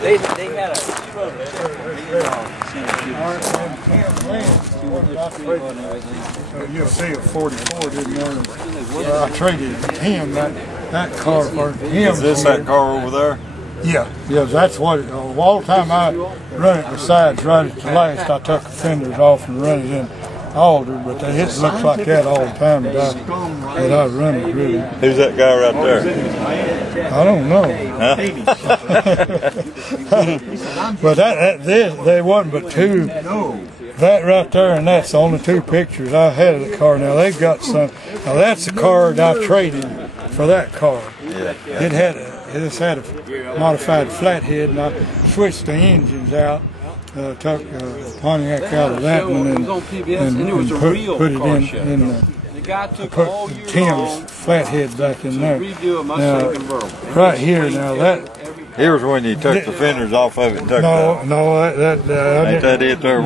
They had a you'll see a 44 didn't know. I traded him that car for him. Is this that car over there? Yeah, that's what it, all the time I run it besides right at the last I took the fenders off and run it in Alder, but it looks like that all the time that I run it really. Who's that guy right there? I don't know. Huh? But they wasn't but two. That right there and that's the only two pictures I had of the car. Now they've got some. Now that's the car that I traded for that car. Yeah. It had a modified flathead, and I switched the engines out. Took Pontiac out of that one and put it in put Tim's flathead back in there. Now, right here, now that. Here's when you took the fenders off of it and took that. No, ain't that it there?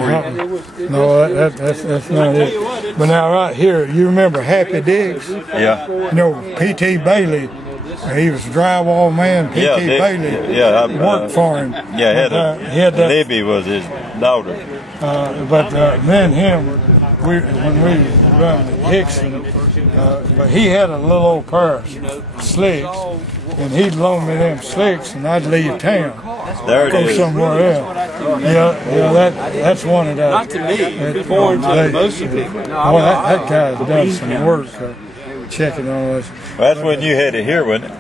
No, that's not it. But now right here, you remember Happy Diggs? Yeah. You know, P.T. Bailey. He was a drywall man. P.T. Bailey worked for him. Yeah, Libby was his daughter. But me and him, when we run Hickson, but he had a little old pair of slicks, and he'd loan me them slicks, and I'd leave town, go somewhere else. That's one of those. Not to me, foreign to most of people. Well, that guy's done some work checking on us. Well, that's when you had it here, wasn't it?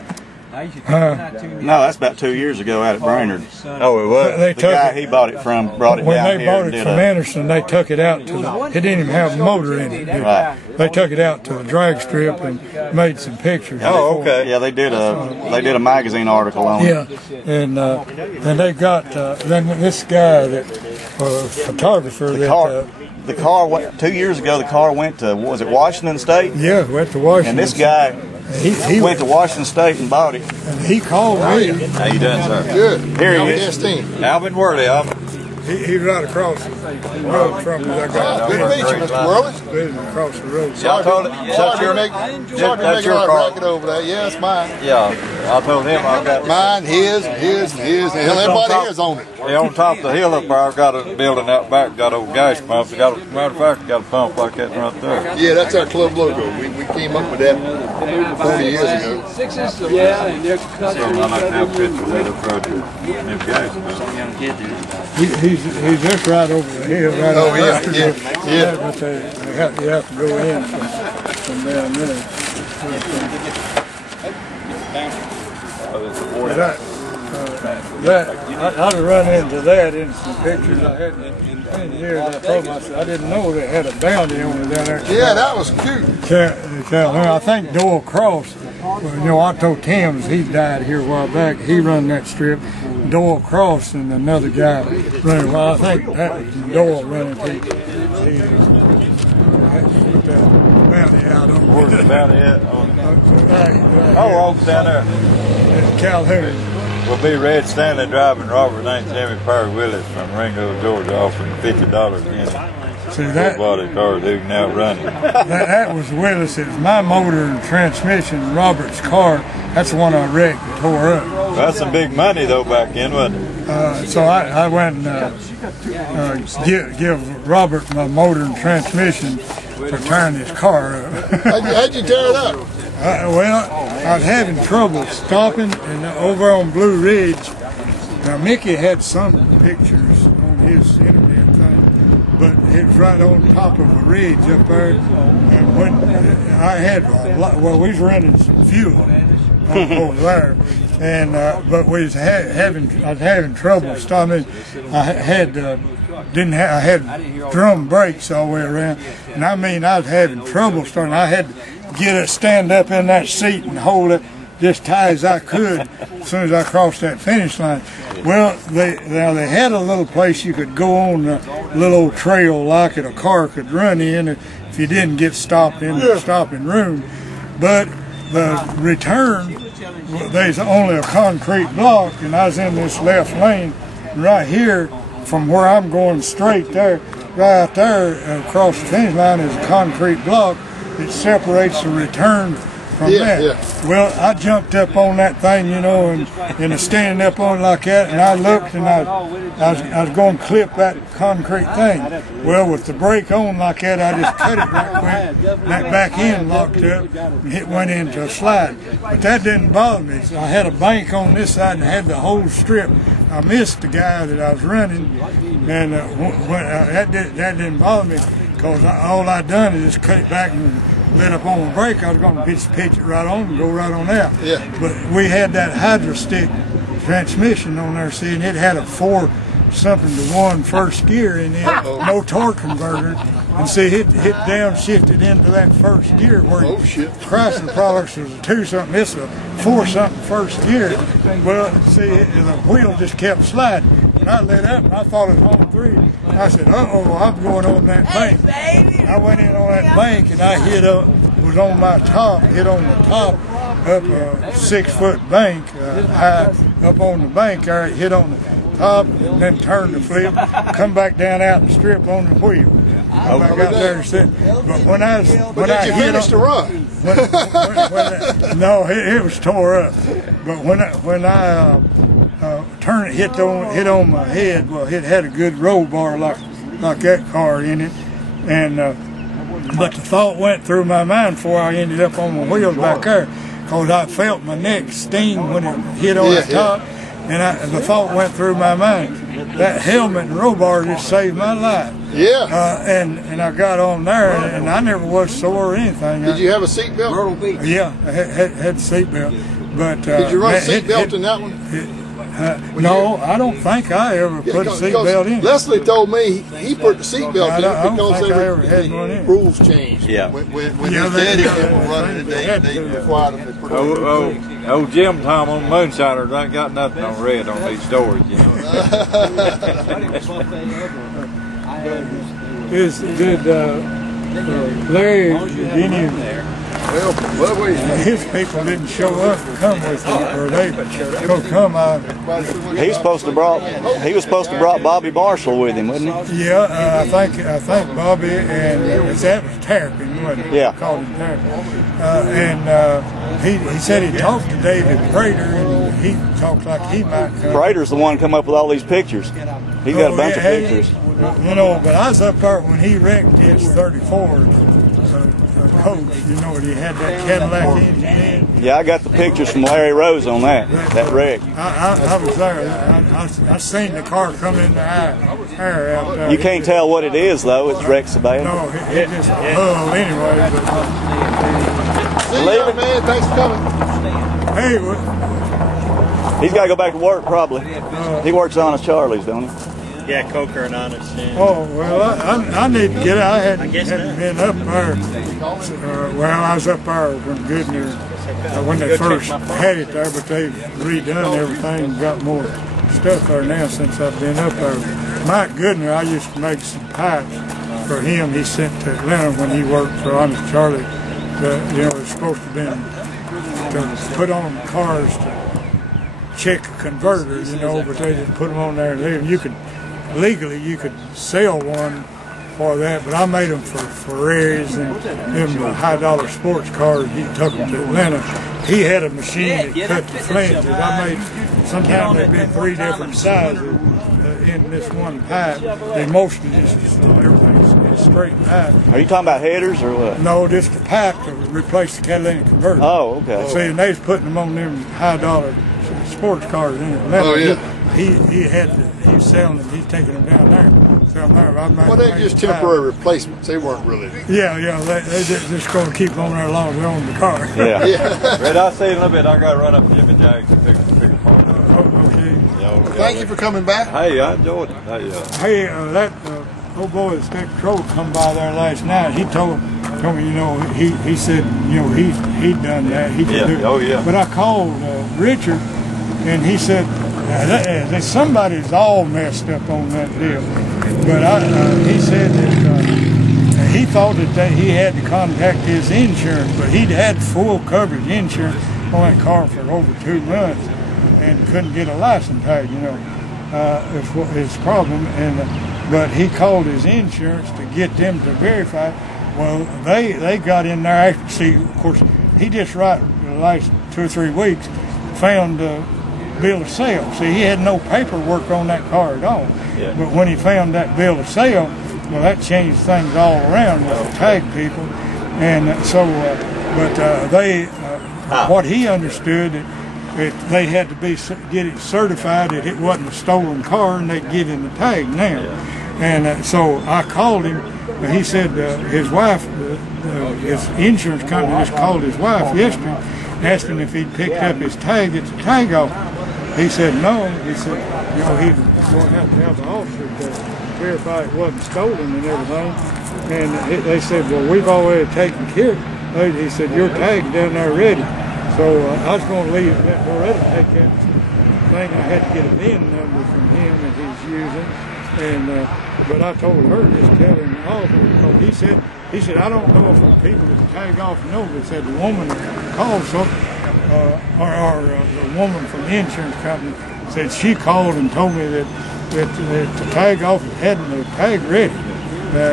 No, that's about 2 years ago out at Brainerd. Oh, it was? The guy he bought it from brought it down here. When they bought it from Anderson, they took it out to the, it didn't even have a motor in it. Right. They took it out to the drag strip and made some pictures. Oh, okay. Yeah, they did a magazine article on it. Yeah, and they got then this guy that photographer The car went 2 years ago. The car went to, was it Washington State? Yeah, went to Washington. And this guy he went to Washington State and bought it. And he called me. How you doing, sir? Good. Here he is. Casteen. Alvin Worley, Alvin. He's right across the road from me. Good to meet you, Mr. Worley. Across the road. I told him, Sorry to make a racket over there. Yeah, it's mine. Yeah, I told him I've got Mine, his, and everybody here's on it. Yeah, on top of the hill up there, I've got a building out back, got old gas pumps. Matter of fact, got a pump like that right there. Yeah, that's our club logo. We came up with that 40 years ago. Yeah, and they're So I like to have pictures of that up there. Them gas pumps. He's just right over the hill. Right Oh, yeah. But you have to go in from down there. I'd run into that in some pictures I had in here. I told myself I didn't know they had a bounty on it down there. Yeah, that was cute. I think Doyle Cross. I told Tim's he died here a while back. He run that strip. Doyle Cross and another guy running. Well, I think that was Doyle running. He had to put that bounty out on. Where's the bounty at? Oh, down there. Calhoun. Will be Red Stanley driving Robert Nance Jimmy Perry Willis from Ringgold, Georgia, offering $50 in See that body cars who can outrun it. that was Willis. It was my motor and transmission. Robert's car. That's the one I wrecked and tore up. That's some big money though back in, wasn't it? So I went and give Robert my motor and transmission for tearing his car up. How'd you tear it up? Well, I was having trouble stopping, and over on Blue Ridge. Now Mickey had some pictures on his internet thing, but it was right on top of a ridge up there. And when I had, we was running some fuel over there, and but we was I was having trouble stopping. I had drum brakes all the way around, and I was having trouble starting. I had to stand up in that seat and hold it just tight as I could as soon as I crossed that finish line. Well, they had a little place you could go on, a little old trail like it, a car could run in if you didn't get stopped in the stopping room. But the return, there's only a concrete block, and I was in this left lane. Right here, from where I'm going straight there, right there across the finish line is a concrete block. It separates the return from that. Yeah. Well, I jumped up on that thing, you know, and standing up on it like that, and I looked, and I was going to clip that concrete thing. Well, with the brake on like that, I just cut it right quick. That back end locked up, and it went into a slide. But that didn't bother me. So I had a bank on this side and had the whole strip. I missed the guy that I was running, and that didn't bother me, because all I done is just cut it back and let up on the brake. I was going to pitch it right on and go right on out. Yeah. But we had that hydro stick transmission on there, see, and it had a 4-something-to-1 first gear in it, no torque converter, and see, it downshifted into that first gear where Chrysler products was a 2-something, it's a 4-something first gear. Well, see, the wheel just kept sliding. And I let up, and I thought it was on 3. I said, uh-oh, I'm going on that bank. I went in on that bank, and I hit on the top, up a 6-foot bank, high up on the bank there. It hit on the top, and then turned the flip, come back down out the strip on the wheel. Come back out there and sit. But when I finish the run? No, it was tore up. But when I turned it, hit on my head. Well, it had a good roll bar like that car in it, and but the thought went through my mind before I ended up on my wheels back there, because I felt my neck sting when it hit on the top, and the thought went through my mind. That helmet and roll bar just saved my life. Yeah. And I got on there, and I never was sore or anything. Did you have a seatbelt? Yeah, I had a seatbelt. But did you run a seatbelt in that one? No, I don't think I ever put a seatbelt in. Leslie told me he put the seatbelt in because rules changed. Yeah. When they were running, they required them to put Old Jim Tom on Moonshiners ain't got nothing on red on these doors, you know. Did Larry, his people didn't show up to come with him, or they go come out. He was supposed to brought Bobby Marshall with him, wasn't he? Yeah, I think Bobby, and that was Terrapin, wasn't it? Yeah. Called him Terrapin. He said he talked to David Prater, and he talked like he might come. Prater's the one come up with all these pictures. He's got a bunch of pictures. You know, but I was up there when he wrecked his 34 coach, you know, he had that Cadillac engine in. Yeah, I got the pictures from Larry Rose on that wreck. I was there. I seen the car come in the air out there. You can't tell what it is, though. It's wrecked so bad. No, it just anyway. See you, man. Thanks for coming. Hey, he's got to go back to work, probably. He works on Honest Charlie's, don't he? Yeah, Coker and Honest. Yeah. Oh, well, I need to get out. I hadn't been up there. Well, I was up there when Goodner, when they first had it there, but they've redone everything and got more stuff there now since I've been up there. Mike Goodner, I used to make some pipes for him. He sent to Atlanta when he worked for Honest Charlie. You know, it's supposed to be to put on cars to check a converter, you know, but they didn't put them on there and leave them. You could legally you could sell one for that, but I made them for Ferraris and them high-dollar sports cars. He took them to Atlanta. He had a machine that cut the flanges. I made, sometimes they'd be 3 different sizes in this one pipe. They mostly just, everything's straight pipe. Are you talking about headers or what? No, just the pipe to replace the catalytic converter. Oh, okay. See, and they was putting them on them high-dollar sports cars in Atlanta. Oh, yeah. He's selling them. He's taking them down there. Selling there. Well, they're just temporary replacements. They weren't really. Yeah. They just going to keep on there as long as they own the car. Yeah. Red, I'll see you in a little bit. I got to run up to Jimmy Jags and pick a part up. Okay. Yeah, Thank you for coming back. Hey, I enjoyed it. Hey, that old boy at State Patrol come by there last night. He told me, you know, he said, you know, he'd done that. He could do it. Oh, yeah. But I called Richard, and he said, somebody's all messed up on that deal. But he said that he thought that he had to contact his insurance, but he'd had full coverage insurance on that car for over 2 months and couldn't get a license tag, you know. His problem, but he called his insurance to get them to verify. Well, they got in there. See, of course, he just right the last 2 or 3 weeks found bill of sale. See, he had no paperwork on that car at all. Yeah. But when he found that bill of sale, well, that changed things all around with the tag people. And so, what he understood that they had to get it certified that it wasn't a stolen car, and they'd give him the tag now. Yeah. And so I called him. He said his wife, his insurance company just called his wife yesterday, asked him if he'd picked up his tag at the tag office. He said no. He said, you know, he's going to have the officer to verify it wasn't stolen and everything. And they said, well, we've already taken care of it. He said, your tag's down there ready. So I was going to leave that already, take that thing. I had to get a VIN number from him that he's using. And but I told her, just tell him off, because he said, I don't know if the people that tag off know, but said the woman that called, so, or the woman from the insurance company said she called and told me that the tag off had the tag ready.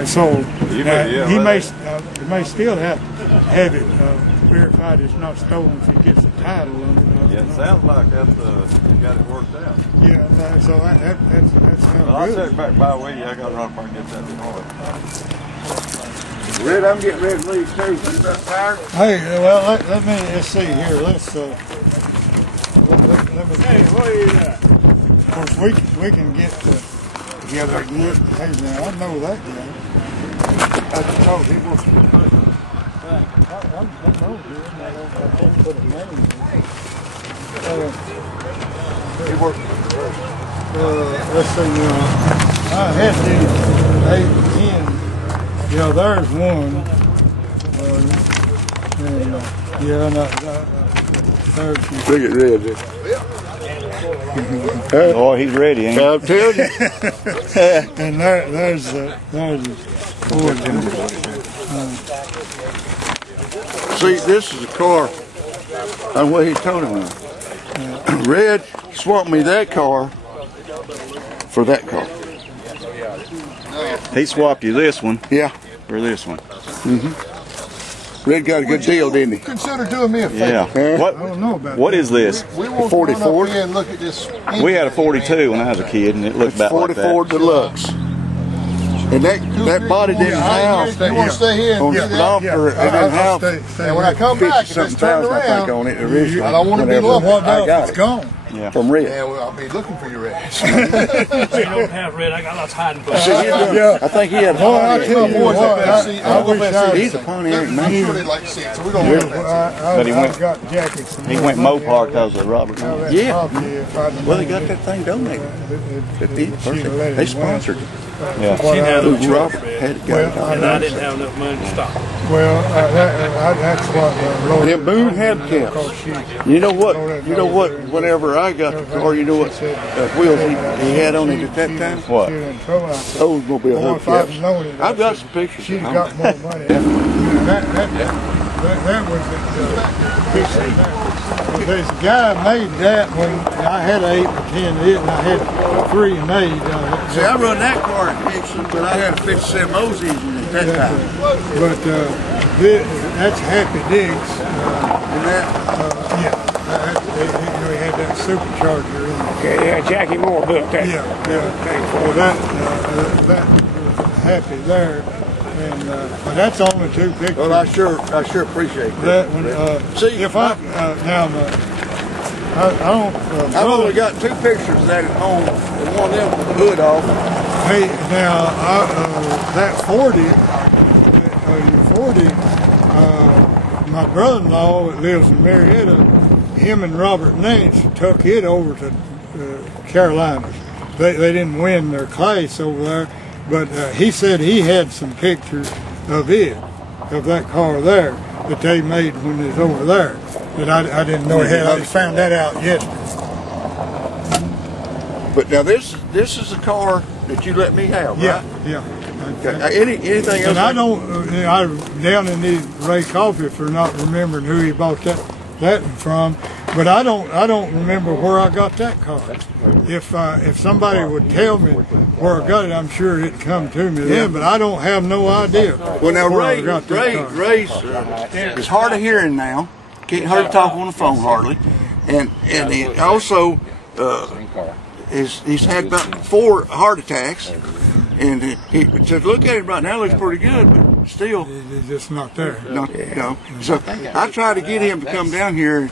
So he may still have it verified it's not stolen if he gets the title on it. Yeah, it sounds like that's got it worked out. Yeah, so that's how I'll take it back by a way. I got to run up and get that tomorrow. Red, I'm getting ready to leave too. You about tired? Hey, well, let's see here. Let me. Hey, what are you doing? Of course, we can get together again. Hey, now I know that guy. I told he was. I know him. I can't put a name in it. He worked. Let's see. I had these 8 and 10. Yeah, there's one. There's some. Look at Red. Oh, he's ready, ain't he? I'm telling you. And there's Ford. See, this is a car. And what he told him. Red swapped me that car for that car. He swapped you this one Yeah. for this one. Red got a good deal, didn't he? Consider doing me a favor. Yeah. I don't know about What is this? We want 44? to run up here and look at this. We had a 42 when I was a kid, and it looked about like 44 that. Deluxe. And that body didn't have You want to stay here and on do the that? speedometer. It didn't have And when I come back, if it's 50-something turned thousand, I think, around, on it originally. I don't want to be Whenever lucky. What I got it's it gone. Yeah. from Red. Yeah, well, I'll be looking for your ass. You don't have red. I got lots of hiding places. I think he had Boy, I tell you what, He's a Pontiac man. I'm sure they'd like to see it, so we're going to run that. But he went- I've got jackets. He went Mopar because of Robert Nance. Yeah. Well, they got that thing donated. They sponsored it. Yeah. She had no choice, Robert man. had to go. And I didn't have enough money to stop. Well, that's what Lord. Them Boone had caps. You know what? Whenever I got the car, you know what wheels he had on it at that time? What? Oldsmobile hubcaps. I've got some pictures. She'd got more money. That was there's a guy made that when I had 8 or 10 of it, and I had 3 made. See, I run that car in Dixon, but I had a 57 O's engine at that time. But that's Happy Dick's. He had that supercharger in it. Okay, yeah, Jackie Moore built that. Yeah. Well, that Happy there. And but that's only 2 pictures. Well, I sure appreciate That one. See, if I now I don't. I've only got 2 pictures of that at home, and one of them with the hood off. Hey, now that 40, my brother-in-law that lives in Marietta, him and Robert Nance took it over to Carolinas. They didn't win their class over there, but he said he had some pictures of that car there that they made when it was over there. That I didn't know he had. I found that out yesterday. But now this is a car that you let me have, right? Yeah. Okay. Anything else? And I don't. I'm down in the Ray Coffee for not remembering who he bought that one from. But I don't remember where I got that car. If somebody would tell me where I got it, I'm sure it'd come to me then. But I don't have no idea. Well, now where I got that car. Ray's is hard of hearing now. Can't hardly talk on the phone hardly, and he also he's had about 4 heart attacks, and he said, look at him right now, looks pretty good, but still, It's just not there. no. So I tried to get him to come down here,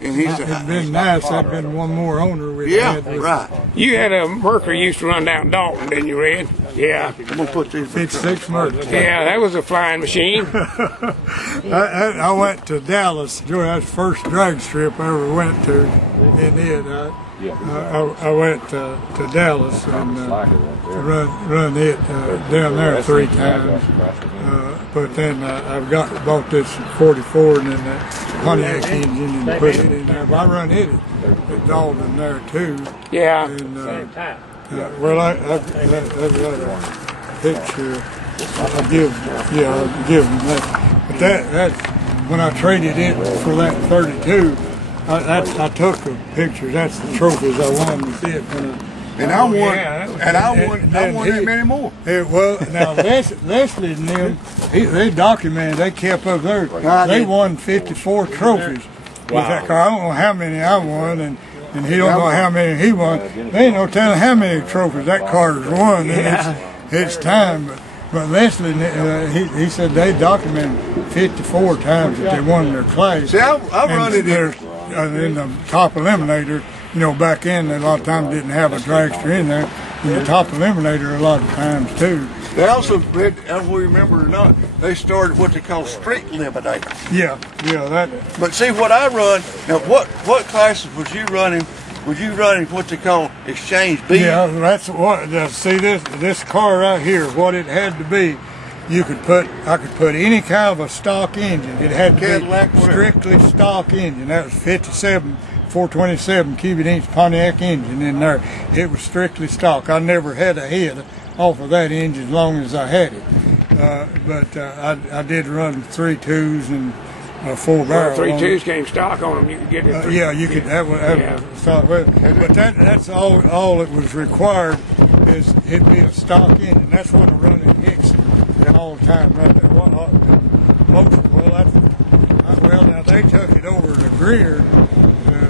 and he said, It'd been nice. That'd been one more owner we'd yeah, had. right. You had a Mercury used to run down Dalton, didn't you, Red? Yeah. I'm gonna put these. 56 Mercury. Yeah, that was a flying machine. I went to Dallas. Joey, that's the first drag strip I ever went to in it. I went to Dallas and run it down there 3 times. But then I've bought this 44 and then that Pontiac engine and put it in there. But I run it at Dalton there too. Yeah. And, well, I've got a picture. I'll give them that. But that's when I traded it for that 32. I took the pictures. That's the trophies I won with it. And I won that many more. Well, now Leslie and them, they documented. They kept up there. They won 54 trophies with that car. I don't know how many I won, and he don't know how many he won. They ain't no telling how many trophies that car's won. And it's time. But Leslie, he said they documented 54 times that they won their class. See, I run it in the top eliminator. You know, back then a lot of times didn't have a dragster in there. In the top eliminator a lot of times too. They also, I don't know if we remember or not, they started what they call street eliminator. Yeah, that. But see what I run, now what classes was you running? Was you running what they call exchange B? Yeah, that's what. See this car right here, what it had to be. I could put any kind of a stock engine. It had to Cadillac, be strictly stock engine. That was 57, 427 cubic inch Pontiac engine in there. It was strictly stock. I never had a head off of that engine as long as I had it. But I did run 3.2s and 4 barrel. 3.2s came stock on them. You could get it. Yeah, you could have stock with it. But that's all it was required is it be a stock engine. That's what I run in Hickson all the time. Right there. Now they took it over to Greer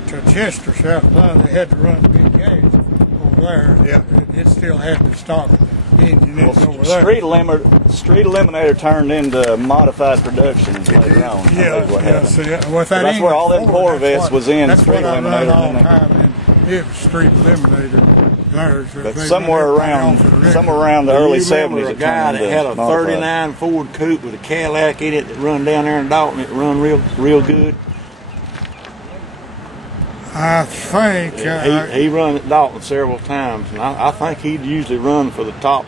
to Chester, South Carolina. They had to run big gas over there. Yeah, it still had the stock engine over there. Street eliminator turned into modified production later on. See, that's where all them Corvettes was in. That's street what I eliminator. run all the time. It was street eliminator. But somewhere around the early 70s, a guy that had a 39 Ford Coupe with a Cadillac in it that run down there in Dalton. It run real good. I think he run at Dalton several times, and I think he'd usually run for the top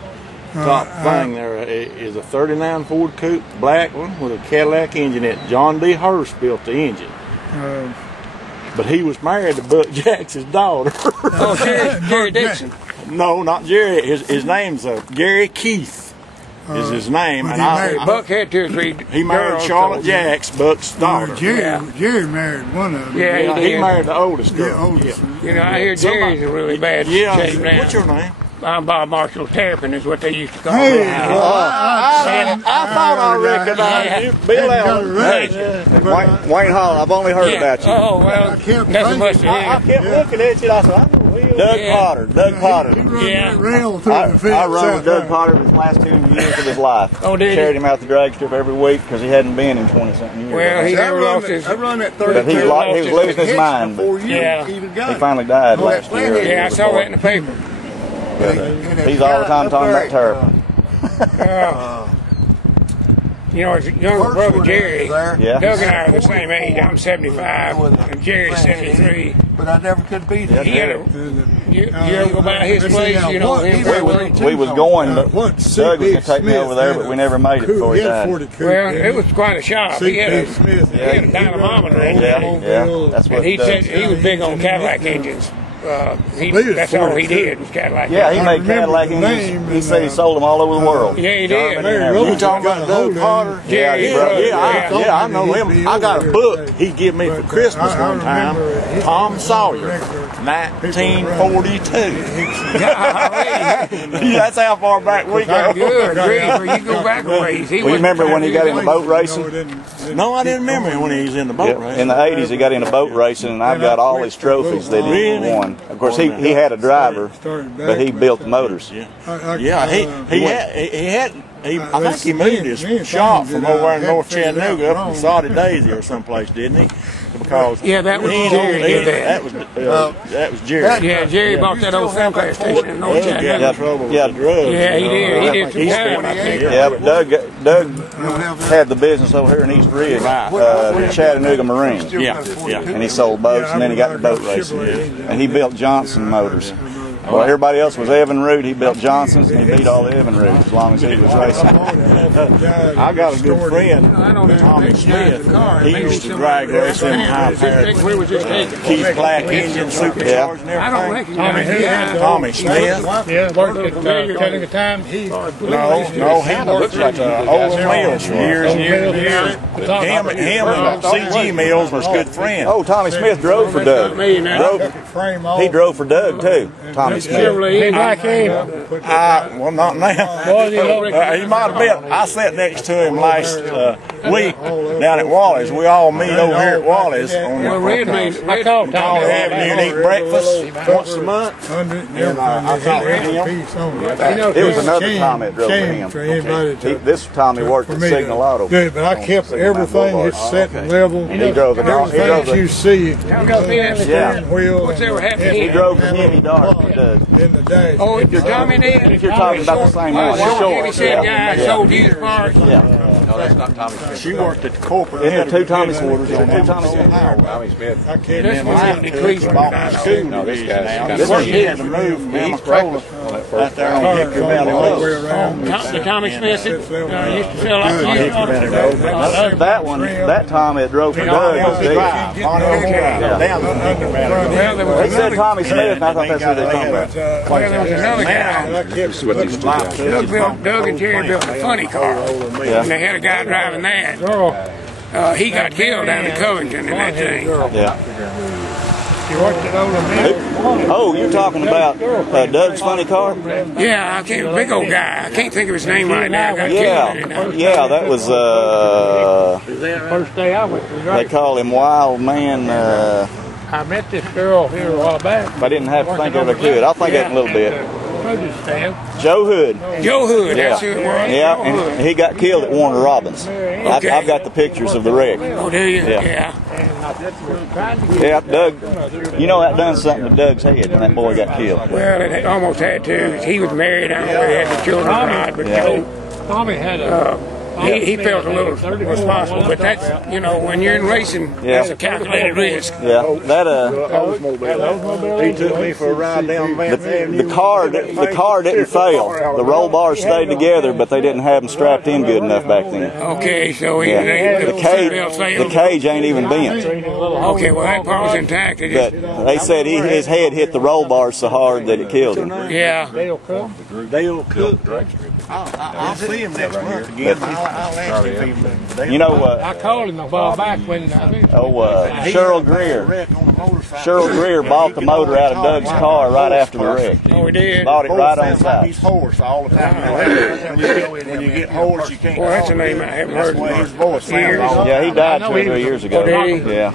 thing. There is a 39 Ford Coupe, black one with a Cadillac engine in it. John D. Hurst built the engine. But he was married to Buck Jackson's daughter. Oh, Jerry Dixon. No, not Jerry. His name's Gary Keith is his name. And Buck had 2 or 3 he married girls, Charlotte so, Jacks, Buck's daughter. Jerry married one of them. Yeah, he married the oldest girl. Yeah, oldest. You know, I hear Jerry's in really bad shape now. What's your name? I'm Bob Marshall Terrapin is what they used to call me. I thought I recognized you. Bill Allen. Wayne Hall, I've only heard about you. Oh, well, nothing much to hear. I kept looking at you and I said, I know him. Doug Potter. He run Yeah. that rail through the fence. I run with Doug out Potter his last 2 years of his life. Oh, did Carried you? him out the drag strip every week because he hadn't been in 20-something years. Well, he there. never lost his... I run that but 32. he was losing his mind. Before you Yeah. even got He it. finally died Oh, last that year. Yeah, I saw that in the paper. He's all the time talking about Terrapin. You know, his younger brother Jerry, Yeah. Doug and I are the same age. I'm 75, and Jerry's 73. But I never could beat it. He had a... You ever go by his place? You know him very well. We was going, but What Doug was going to take me over there, but we never made it before he died. Well, it was quite a shop. He had a dynamometer in there. Yeah, that's what And he Doug said he was big on Cadillac engines. That's all he did was Cadillac. Yeah, he made remember Cadillac the engines. name He said he sold them all over the world. Yeah, he did. You talking about Doug Potter? Yeah, I know him. I got a book he gave me for Christmas one time. Tom Sawyer, 1942. That's how far back we go. Good, great. You go back a ways. Well, you remember when he got into boat racing? No, I didn't remember when he was in the boat race. In the 80s, he got into boat racing, and I've got all his trophies that he won. Of course, he had a driver, but he built the motors. Yeah, I think he moved his shop from over in North Chattanooga up in Saudi Daisy or someplace, didn't he? Because that was Jerry did that. That was Jerry. Yeah, Jerry bought that old Sinclair station in North Chattanooga. Got in trouble with the drugs. Yeah, he did. He did some time, I think. Yeah, but Doug had the business over here in East Ridge, Chattanooga Marine. Yeah. And he sold boats, and then he got to boat racing. And he built Johnson motors. Well, everybody else was Evinrude. He built Johnson's, and he beat all the Evinrudes as long as he was racing. I got a good friend, Tommy Smith. He used to drag race them high-powered Keith Black engine supercharged and everything. I don't recognize Tommy Smith. Yeah, worked at Chattanooga time. No, he looked like old Mills for years and years and years. Him and C.G. Mills was good friends. Oh, Tommy Smith drove for Doug. He drove for Doug, too. Tommy Smith. Like him. Well, not now. He might have been. I sat next to him last week down at Wally's. We all meet over here at Wally's on College Avenue and eat breakfast once a month. It was another Tommy that drove for him. This Tommy worked at Signal Auto. But I kept everything it's set and level. He drove Everything you see. Yeah. What's ever happened He here? drove the heavy dart for Doug. In the day. Oh, if you're Tommy did? If you're talking about the same one. Heavy set guy sold used parts. No, that's not Tommy Smith. She worked at the corporate. Isn't there two Tommy Smiths? Is there two Tommy Smiths? Tommy Smith. I can't This was in Cleveland. No, this guy's kind of This he had to move from Emma out there on Hickory Valley Road. The Tommy Smith that used to sell out. That one, that Tommy that drove for Doug was big. They said Tommy Smith, and I thought that's who they were talking about. Well, there was another guy. This is what these two guys. Doug and Jerry built a funny car. And they had a guy driving that. He got killed down in Covington in that thing. Yeah. Oh, you're talking about Doug's funny car? Yeah, I can't. Big old guy. I can't think of his name right now. Got killed. Yeah, that was. First day I went to They call him Wild Man. I met this girl here a while back. If I didn't have to think of it, I could. I'll think of it in a little bit. Joe Hood. Joe Hood, that's who it was. Yeah, and he got killed at Warner Robins. I've got the pictures of the wreck. Oh, do you? Yeah. Yeah, Doug, you know that done something to Doug's head when that boy got killed. Well, it almost had to. He was married. I don't know if he had the children or not, but Tommy had a. he felt a little responsible. But that's, when you're in racing, that's a calculated risk. Yeah, that He took me for a ride down Van Avenue. the car didn't fail. The roll bars stayed together, but they didn't have them strapped in good enough back then. Okay, so The cage ain't even bent. Okay, well that part was intact. But they said his head hit the roll bars so hard that it killed him. Yeah. Dale Cook. I'll see him next month again. I'll ask him. You know, I called him a while back when. Cheryl Greer. Cheryl Greer bought the motor out of Doug's car right after the wreck. Oh, he did? Bought it right on site. He's hoarse all the time. When you get hoarse, you can't. Well, that's a name I haven't heard. That's why his voice sounds all. Yeah, he died 2 or 3 years ago. Oh, did he? Yeah.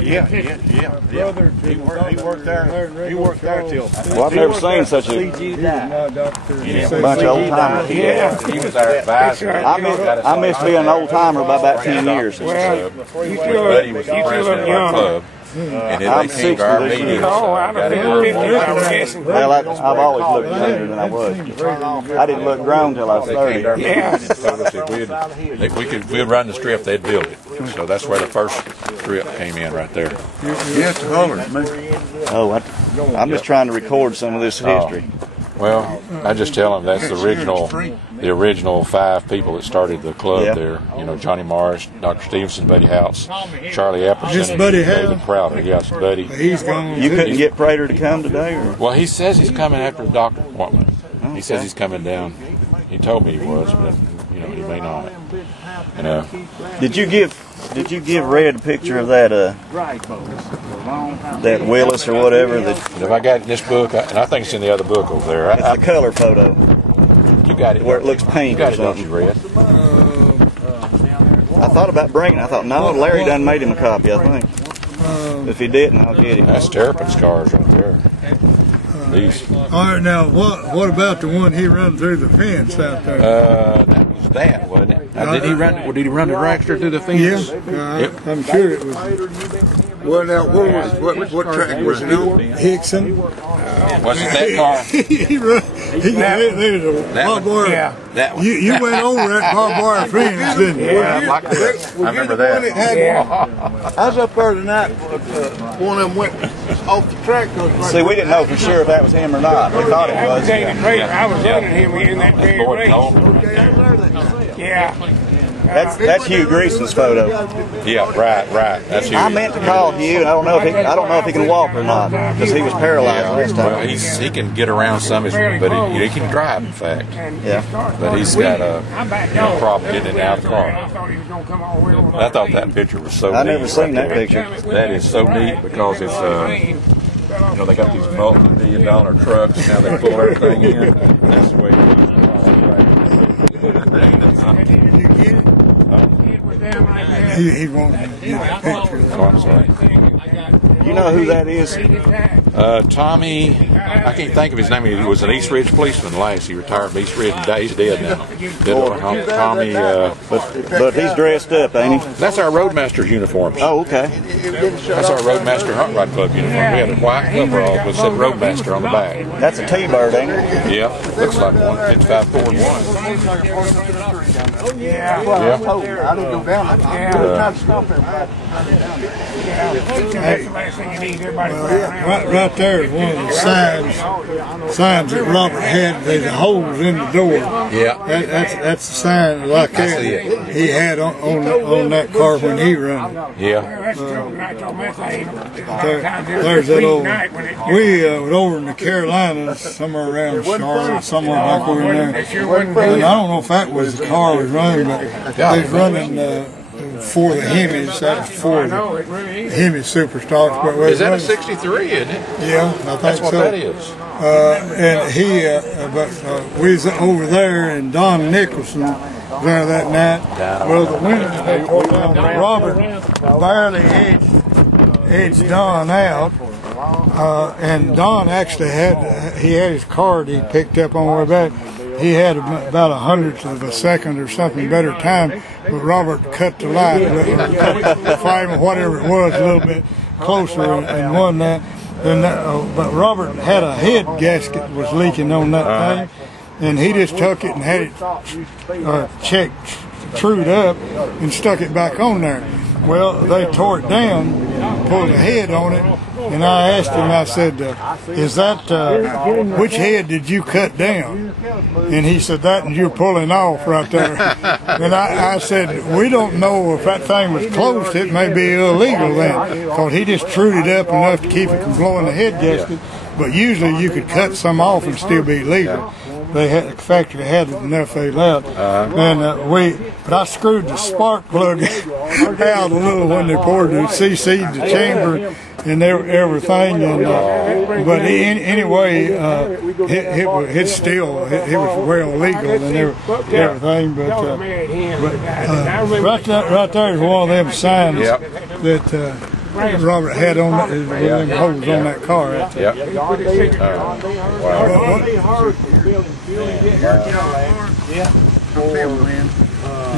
Yeah. He worked there. He worked there till. Well, I've never seen such a bunch of old timers. Yeah. He was our advisor. I missed being an old timer by about 10 years. Well, you Buddy was the president of our club. And then I'm they came to our 60 this meeting. year. Oh, I don't know. 50, I'm guessing. Well, I've always looked younger than I was. I didn't look grown till I was They came to our 30. meeting and told us if we'd run the strip, they'd build it. So that's where the first strip came in right there. You have to holler at me. Oh, I'm just trying to record some of this history. Well, I just tell them that's the original the original 5 people that started the club Yeah. there. You know, Johnny Morris, Dr. Stevenson, Buddy House, Charlie Appleton, Just and Buddy David House? Crowder. Yes, Buddy. He's gone. You couldn't get Prater to come today, or? Well, he says he's coming after the doctor appointment. Okay. He says he's coming down. He told me he was, but you know, he may not. You know. Did you give Red a picture of that that Willis or whatever? That If I got it in this book, and I think it's in the other book over there. it's a color photo You got it. where it looks You pink got or it, don't you, something. Red? I thought about bringing it. I thought, no, Larry done made him a copy, I think. If he didn't, I'll get it. That's Terrapin's cars right there. These. All right, now what about the one he run through the fence out there? That was that, wasn't it? Now, did he run? Did he run the dragster through the fence? Yeah, I'm sure it was Well, now, what track was it on? Hickson. Was it that car? There's a barbed wire. That one. You went over that barbed wire fence, didn't you? Yeah, I remember that. I was up there tonight. One of them went off the track. See, we didn't know for sure if that was him or not. We thought it was. I was running him in that very race. Yeah. That's Hugh Greason's photo. Yeah, right. That's who. I meant to call Hugh, and I don't know if he can walk or not because he was paralyzed last Well, time. he can get around some, but he can drive, in fact. Yeah. But he's got a problem getting out of the car. I thought that picture was so neat. I never seen that picture. That is so neat because it's, you know, they got these multi-million-dollar trucks. Now they pull everything in. That's the way it is. He won't get a picture. Oh, I'm sorry. You know who that is? Tommy, I can't think of his name. He was an East Ridge policeman last. He retired from East Ridge and he's dead now. Tommy, But he's dressed up, ain't he? that's our Roadmaster's uniforms. Oh, okay. That's our Roadmaster Hunt Ride Club uniform. We had a white coverall with said Roadmaster on the back. That's a T-bird, ain't it? Yeah, looks like one. 5541. Yeah. I didn't go down there. I tried to stop everybody. That's the last thing you need. Everybody Right there is one of the signs that Robert had. There's the holes in the door. Yeah. That's the sign like that he had on that car when he ran. Yeah. There's that old. We were over in the Carolinas, somewhere around Charlotte, somewhere back over there. And I don't know if that was the car was running, but they was running for the Hemis. That was for the Hemi Superstocks. But Is that a 63, isn't it? Yeah, I think That's what so. that is. And we was over there, and Don Nicholson was there that night. Well, the winner, Robert barely edged Don out. And Don actually had his card he picked up on the way back. He had about 100th of a second or something better time, but Robert cut the light, cut the 5 or whatever it was a little bit closer and won that. But Robert had a head gasket was leaking on that thing, and he just took it and had it checked, trued up, and stuck it back on there. Well, they tore it down, pulled a head on it, and I asked him, I said, is that, which head did you cut down? And he said, that and you're pulling off right there. And I said, we don't know if that thing was closed, it may be illegal then, because he just trued it up enough to keep it from blowing the head gasket. But usually you could cut some off and still be legal. The factory had enough they allowed. But I screwed the spark plug out a little when they poured the CC'd the chamber and everything. But anyway, it was well legal and everything. But right there is one of them signs that Robert had on them holes on that car. Yep.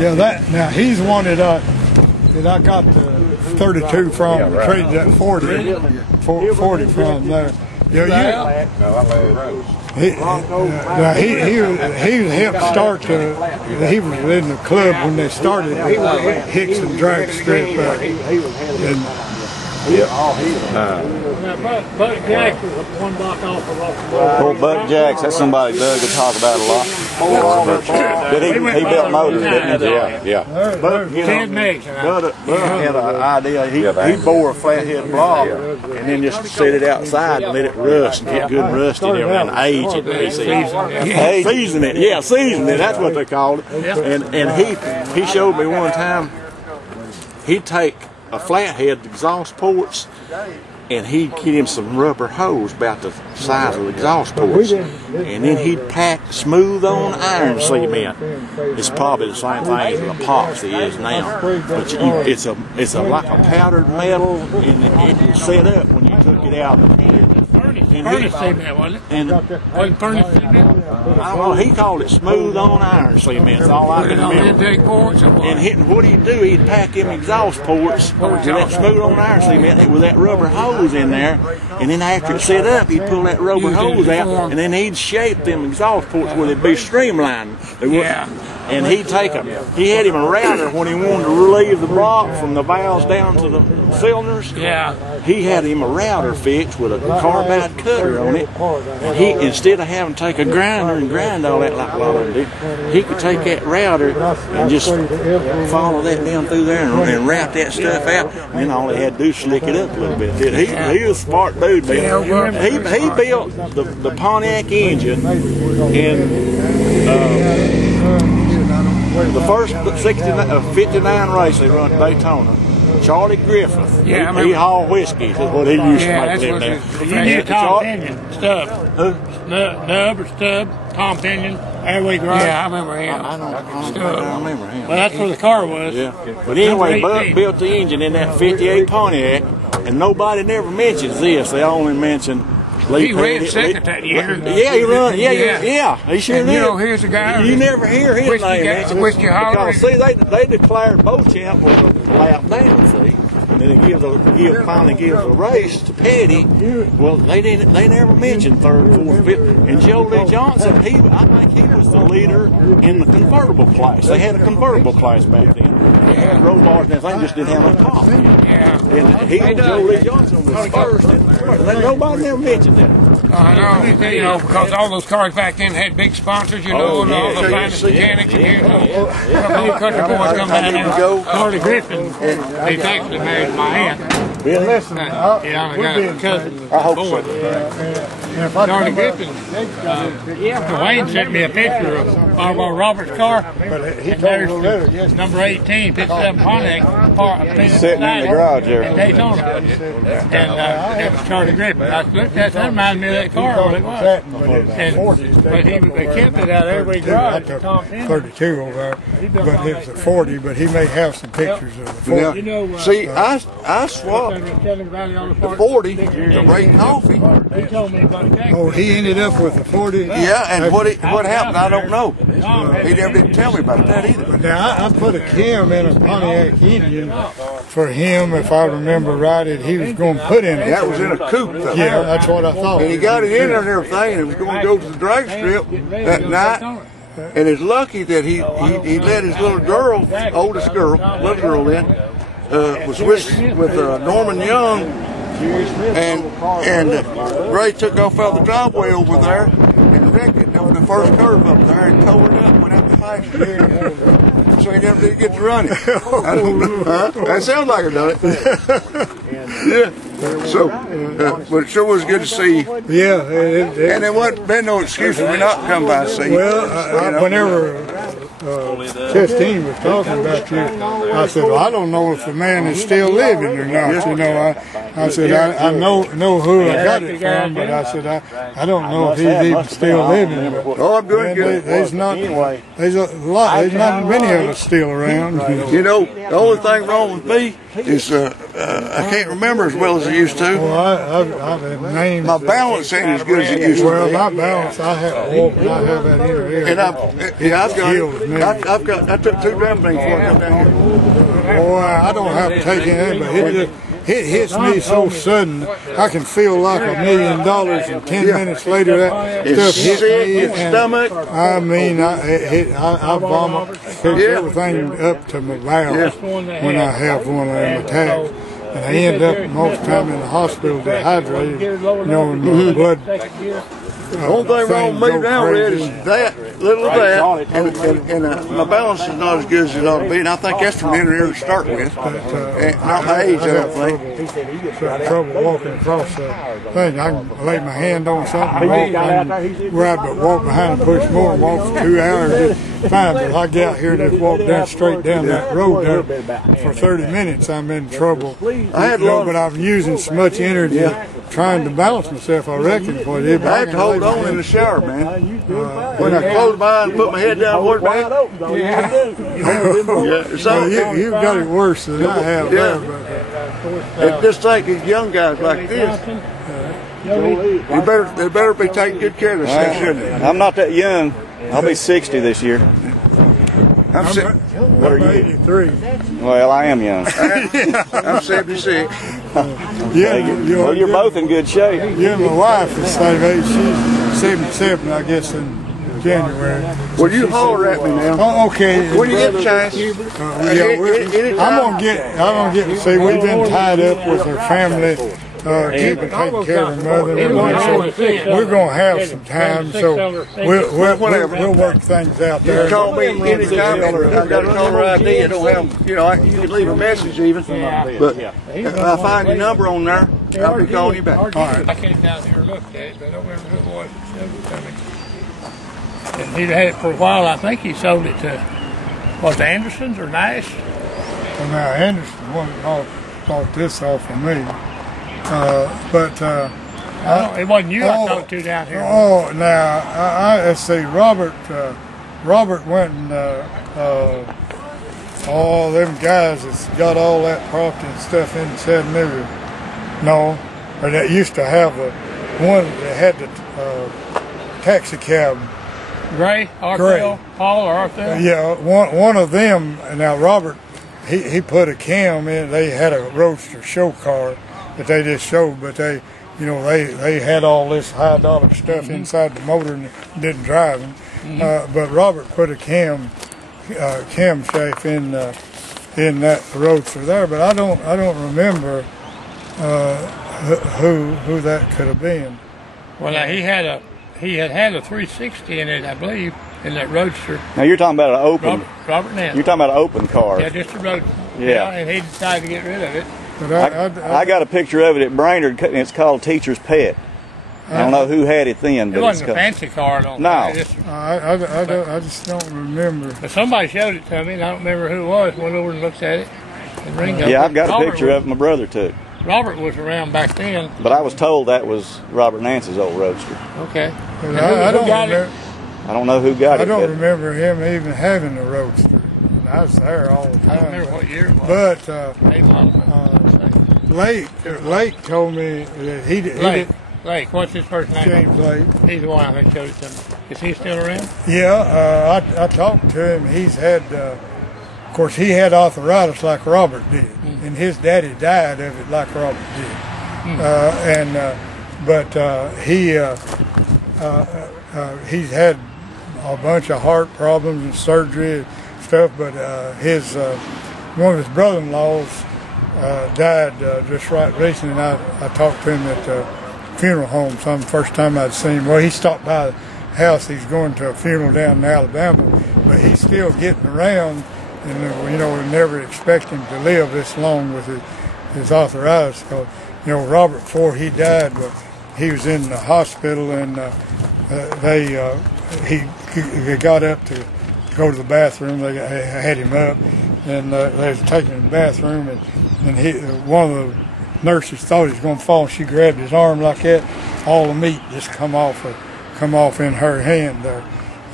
Yeah, that now he's one that I got the 32 from, traded that 40 from there. Yeah, he helped start he was in the club when they started Hickson drag strip. Old Buck Jacks, that's somebody Doug would talk about a lot. He built motors, didn't he? Yeah. But, you know, Bud had an idea. He bore a flathead block and then just set it outside and let it rust and get good and rusty and age it. Season it. Yeah, season it. That's what they called it. And he showed me one time he'd take a flathead exhaust ports and he'd get him some rubber hose about the size of the exhaust ports, and then he'd pack smooth on iron cement. It's probably the same thing as an epoxy is now, but it's like a powdered metal, and it set up when you took it out of the pan. Furnace cement, wasn't it? Wasn't furnace cement? I don't know, he called it smooth on iron cement. That's all I can remember. And what he'd do, he'd pack them exhaust ports with that smooth on iron cement with that rubber hose in there, and then after it set up, he'd pull that rubber hose out, and then he'd shape them exhaust ports where they'd be streamlined. And he'd take them. He had him a router when he wanted to relieve the block from the valves down to the cylinders. Yeah. He had him a router fixed with a carbide cutter on it. And he, instead of having to take a grinder and grind all that like a lot of them do, he could take that router and just follow that down through there and wrap that stuff out. And then all he had to do was slick it up a little bit. He was a smart dude, man. He built the Pontiac engine in the first 59 race they run at Daytona. Charlie Griffith, he hauled whiskey, is what he used to make them there. He Tom Pinion, Stub. Nub or Stub, Tom Pinion, Airway Garage. Yeah, I remember him. I remember him. Well, that's where the car was. Yeah. But anyway, Buck built the engine in that 58 Pontiac, and nobody never mentions this. They only mention he ran second that year. Yeah, he run. Yeah, he sure did. You know, here's a guy. You never hear his name mentioned. Whiskey Holler. Because see, they declared Beauchamp was a lap down. See, and then they finally give the race to Petty. Well, they never mentioned third, fourth, fifth. And Joe Lee Johnson, I think he was the leader in the convertible class. They had a convertible class back then. They had road bars and everything, just didn't have no top. And Joe Lee Johnson was first. And nobody never mentioned that. I know, because all those cars back then had big sponsors, and all the finest mechanics, and the country boys come down there. Carly Griffin, he's actually married my aunt. Well, listen, I got a cousin. I hope so. Carly Griffin, Wayne sent me a picture of Robert's car. But he told me a little, yes. Number 18, 57 Pontiac, sitting in the garage there. in Daytona. And it was Charlie Griffin. I looked at that, reminded me of that car. Well, it was. But they kept it out there. We I took 32 over there, but it was a 40. But he may have some pictures of the 40. Now, see, I swapped the 40 to Ray Coffee. He told me about that. Oh, he ended up with a 40. Yeah, and what happened, I don't know. He never did tell me about that either. But now I put a cam in a Pontiac engine for him, if I remember right. He was going to put in it. That was in a coupe, though. Yeah, that's what I thought. And he got it in there and everything, and was going to go to the drag strip that night. And it's lucky that he let his little girl, oldest girl, little girl then, was with Norman Young, and Ray took off out the driveway over there and wrecked it over the first curve up there and tore it up, went out the pasture. So he never did get to run it. I don't know. That sounds like it, doesn't it? Yeah. So, but it sure was good to see you. Yeah. And there wasn't been no excuse for me not to come by and see you. Well, whenever Casteen was talking about you, I said, well, I don't know if the man is still living or not. You know, I said, I know who I got it from, but I said, I don't know if he's even still living. Oh, I'm doing good. There's not many of us still around. You know, the only thing wrong with me is I can't remember as well as I used to. Well, I've named my balance ain't as good as it used to be. Well, my balance, I have that interview. And I took 2 damn things before I come down here. Boy, I don't have to take anything, but it hits me so sudden. I can feel like $1 million, and 10 minutes later that stuff hits me. Stomach. I mean, I vomit, picks everything up to my bowels when I have one of them attacks. And I end up most of the time in the hospital dehydrated, and my blood. The only thing wrong with me now, Red, is that little of that, and my balance is not as good as it ought to be, and I think that's from entering to start with. Not my age, I don't think. He's got trouble walking across the thing. I can lay my hand on something, grab it, walk behind and push more, walk for 2 hours, it's fine. But if I get out here and just walk down straight down that road there for 30 minutes, I'm in trouble. But I'm using so much energy trying to balance myself, I reckon. I have to hold on in the shower, man. When I close my eyes and put my head down, work back. So you've got it worse than I have. Just think these young guys like this, they better be taking good care of themselves, shouldn't they? I'm not that young. I'll be 60 this year. What are you? 83. Well, I am young. I'm 76. Well, you're both in good shape. You and my wife is the same age. She's 77, I guess, in January. Well, you holler at me now. Oh, okay. When you get a chance. I'm gonna get. See, we've been tied up with our family, taking care of our mother. We're gonna have some time, so we'll work things out there. You call me anytime. I got a caller ID. I don't have. You can leave a message even. But if I find your number on there, I'll be calling you back. All right. I came down here and looked at it, but I don't remember who it was. And he'd had it for a while. I think he sold it to, was it Anderson's or Nash? Well, now Anderson bought this off of me, it wasn't you I talked to down here. Oh, now let's see. Robert went and all them guys that's got all that property and stuff in Chattanooga. No, or that used to have the one that had the taxi cab. Gray, Arthel, Paul or Arthel? Yeah, one of them. Now Robert, he put a cam in. They had a Roadster show car that they just showed, but they had all this high dollar stuff inside the motor and didn't drive them. But Robert put a camshaft in that Roadster there, but I don't remember who that could have been. Well, now he had a 360 in it, I believe, in that Roadster. Now you're talking about an open. Robert Nance. You're talking about an open car. Yeah, just a Roadster. Yeah. And he decided to get rid of it. But I got a picture of it at Brainerd, and it's called Teacher's Pet. I don't know who had it then, but it wasn't a fancy car. No. I just don't remember. But somebody showed it to me, and I don't remember who it was. Went over and looked at it. And Ringgold. Yeah, I've got a picture of it. My brother took. Robert was around back then. But I was told that was Robert Nance's old Roadster. Okay. I don't know who got it. I don't remember him even having a Roadster. And I was there all the time. I don't remember what year it was. But Lake told me that he did. Lake, what's his first name? James Lake. He's the one I think showed it to me. Is he still around? Yeah, I talked to him. He's had, of course, he had arthritis like Robert did, and his daddy died of it like Robert did. He's had a bunch of heart problems and surgery and stuff. But one of his brother-in-laws died just right recently, and I talked to him at the funeral home. Some first time I'd seen him. Well, he stopped by the house. He's going to a funeral down in Alabama, but he's still getting around. And we never expect him to live this long with his arthritis. Because Robert, before he died, he was in the hospital, and he got up to go to the bathroom. They had him up, and they was taking him to the bathroom, and one of the nurses thought he was going to fall. She grabbed his arm like that. All the meat just come off in her hand there,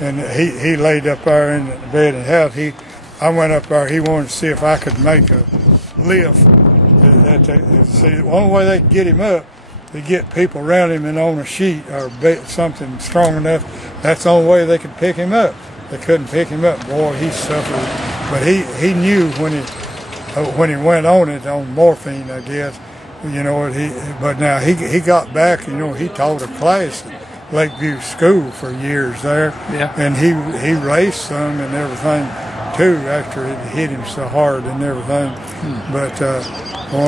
and he laid up there in the bed in the house. I went up there. He wanted to see if I could make a lift. See, the only way they could get him up, they get people around him and on a sheet or something strong enough. That's the only way they could pick him up. They couldn't pick him up. Boy, he suffered. But he knew when he went on it on morphine, I guess. But now he got back. He taught a class at Lakeview School for years there. Yeah. And he raced some and everything too after it hit him so hard and everything. But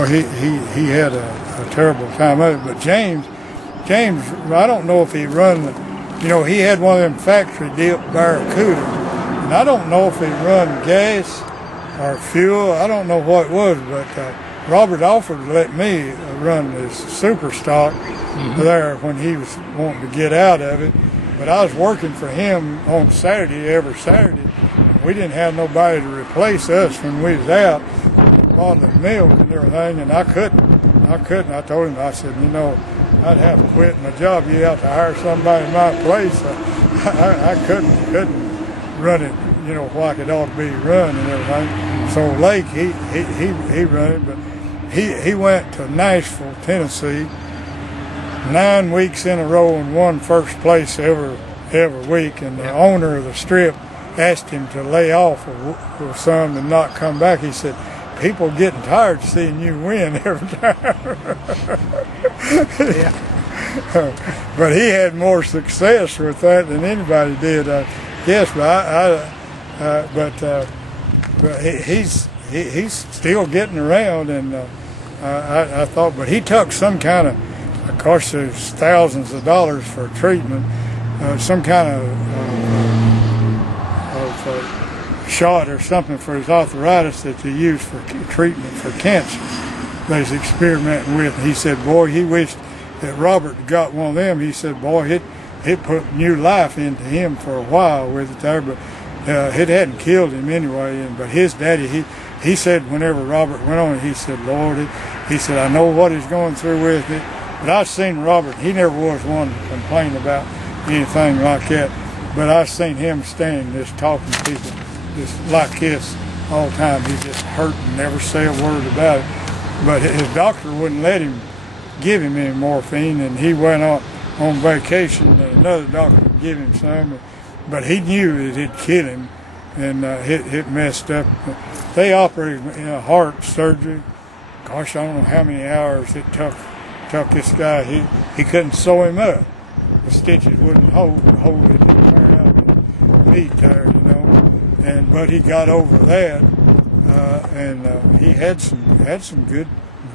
he had a terrible time of it. But James, I don't know if he run you know, he had one of them factory dip Barracudas, and I don't know if he run gas or fuel. I don't know what it was, but Robert offered to let me run this super stock there when he was wanting to get out of it. But I was working for him on Saturday, every Saturday. We didn't have nobody to replace us when we was out bottling milk and everything, and I couldn't. I told him, I said, you know, I'd have to quit my job. You have to hire somebody in my place. I couldn't run it, you know, like it ought to be run and everything. So Lake, he run it, but he went to Nashville, Tennessee, 9 weeks in a row and won first place every week. And the owner of the strip asked him to lay off or some and not come back. He said, people getting tired of seeing you win every time. But he had more success with that than anybody did, I guess. But he's still getting around, and I thought, but he took some kind of course, there's thousands of dollars for treatment, some kind of shot or something for his arthritis that they use for treatment for cancer. They was experimenting with. He said, boy, he wished that Robert got one of them. He said, boy, it put new life into him for a while with it there, but it hadn't killed him anyway. But his daddy, he said whenever Robert went on it, he said, Lord, he said, I know what he's going through with it. But I've seen Robert, he never was one to complain about anything like that. But I've seen him standing just talking to people just like this all the time. He just hurt and never say a word about it. But his doctor wouldn't let him give him any morphine, and he went on vacation, and another doctor would give him some. But he knew that it'd kill him, and it messed up. They operated in a heart surgery. Gosh, I don't know how many hours it took this guy. He couldn't sew him up. The stitches wouldn't hold it. It tear out the meat there, you know. But he got over that, and he had some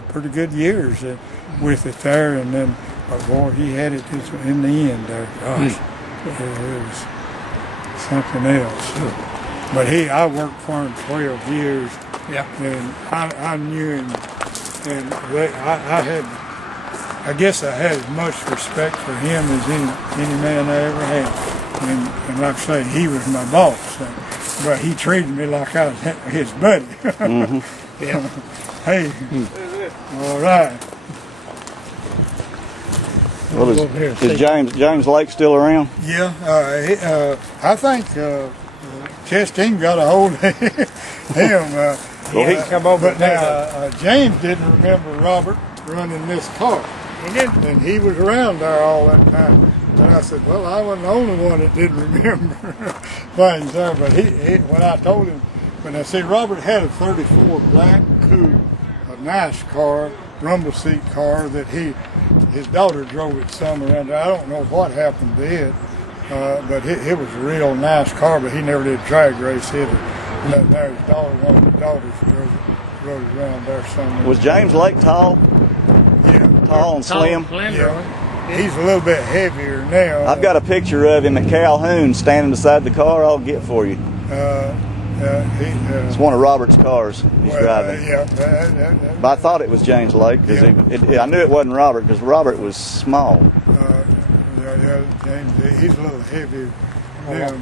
pretty good years with it there. And then, boy, he had it in the end there. Gosh, it was something else. But I worked for him 12 years. Yeah. And I knew him, and I guess I had as much respect for him as any man I ever had. And like I say, he was my boss. But he treated me like I was his buddy. Yeah. Hey, all right. Well, is James Lake still around? Yeah, I think Casteen got a hold of him. Well, he come over. But now James didn't remember Robert running this car. He didn't. And he was around there all that time. And I said, well, I wasn't the only one that didn't remember things there. But when I told him, when I said Robert had a 34 black coupe, a nice car, rumble seat car that his daughter drove it some around there. I don't know what happened to it, but it was a real nice car, but he never did drag race either. There his daughter, one of the daughters rode it around there somewhere. Was James Lake tall? Yeah. Tall and slim? Yeah. He's a little bit heavier now. I've got a picture of him at Calhoun standing beside the car. I'll get for you. It's one of Robert's cars he's driving. But I thought it was James Lake because I knew it wasn't Robert because Robert was small. James, he's a little heavier now.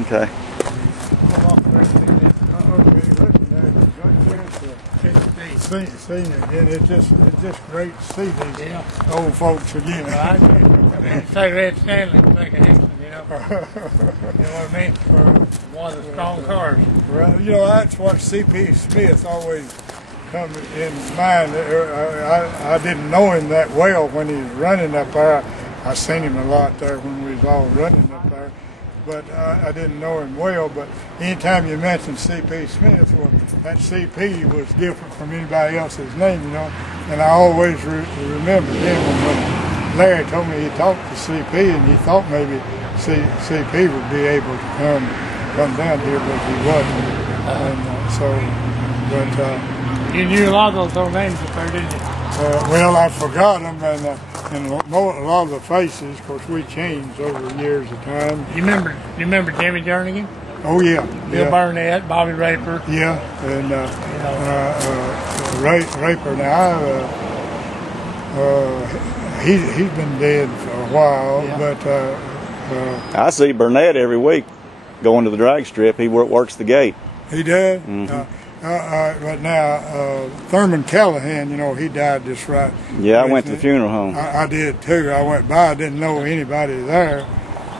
Okay. Seeing it again, it's just great to see these old folks again. Say Red Stanley, make a Hickman, you know. You know what I mean? For one of the strong cars. Well, you know, that's what C.P. Smith always come in mind. I didn't know him that well when he was running up there. I seen him a lot there when we was all running up there. But I didn't know him well. But anytime you mention C.P. Smith, well, that C.P. was different from anybody else's name, you know. And I always remembered him. When Larry told me he talked to C.P. and he thought maybe C.P. would be able to come down here, but he wasn't. And you knew a lot of those old names up there, didn't you? Well, I forgot them, and a lot of the faces, of course, we changed over years of time. You remember Jimmy Jernigan? Oh yeah, Bill Burnett, Bobby Raper. Yeah, and Raper now. He's been dead for a while, but I see Burnett every week going to the drag strip. He works the gate. He does. Mm-hmm. But now Thurman Callahan, he died just right. Yeah, I went to the funeral home. I did too. I went by. I didn't know anybody there.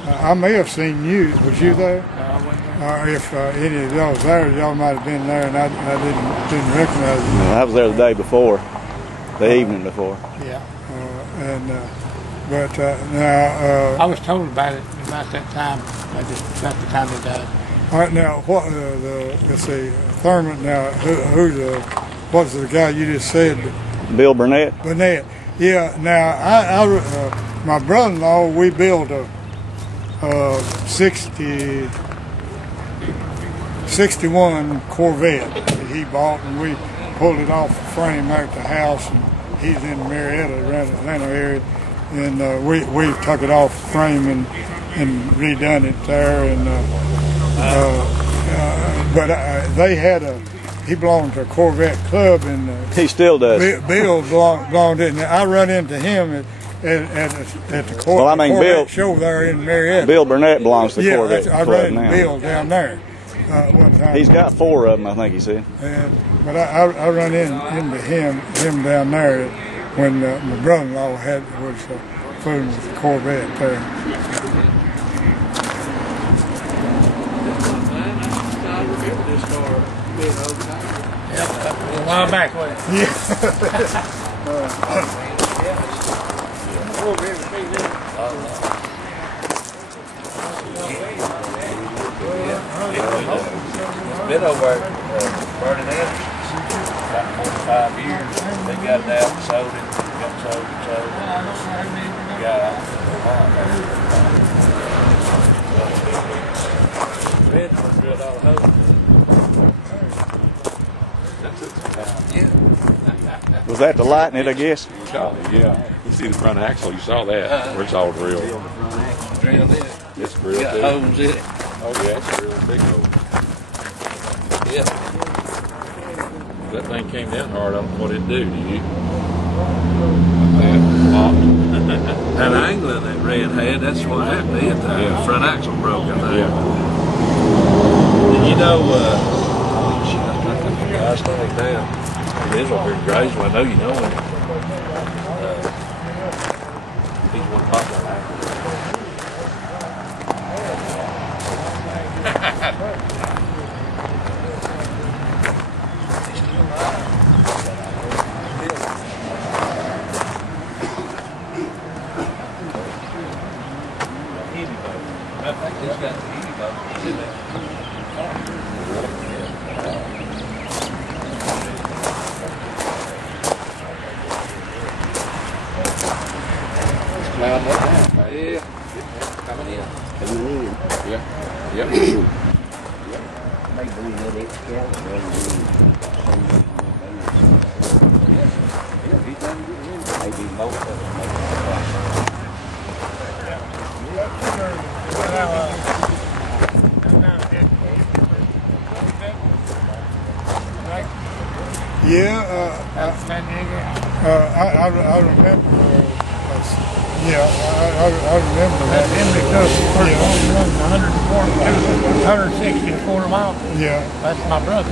I may have seen you. Was you there? If any of y'all was there, y'all might have been there, and I didn't recognize you. No, I was there the day before, the evening before. Yeah. But now I was told about it about that time. About the time he died. All right, now what? Let's see, Thurman. Now, what's the guy you just said? Bill Burnett. Burnett. Yeah. Now, my brother-in-law, we built a 61 Corvette that he bought, and we pulled it off the frame out the house, and he's in Marietta, around the Atlanta area, and we took it off the frame and redone it there, and but they had he belonged to a Corvette club, and he still does. Bill belonged in. I run into him at the Corvette show there in Marietta. Bill Burnett belongs to the Corvette I club ran now. Bill down there one time. He's got 4 of them, I think he said. But I run into him down there when my brother-in-law was fooling with the Corvette there. Yep, a while back, wasn't it? Yeah. It's been over Vernon Anderson's about 45 years. They got it out and sold it. Got sold and sold. Red one drilled all the holes. Was that to lighten it, I guess? Yeah. You see the front axle, you saw that, where it's all drilled. Drilled it. It's drilled Got too. holes in it. Oh yeah, it's drilled big hole. Yeah. That thing came down hard, I don't know what it'd do, do you? That angling that Red had, that's what happened. The front axle broke, I think. Yeah. And you know, guys laying down. He lives over here in Graysville. I know you know him. He's one popular actor. I think he's got the heavy boat. Cloud that down. Yeah. Coming in. Yeah. Yep. Yeah, I remember. I remember that. Henry Cook, first one, 160 to 4 miles. Yeah. That's my brother.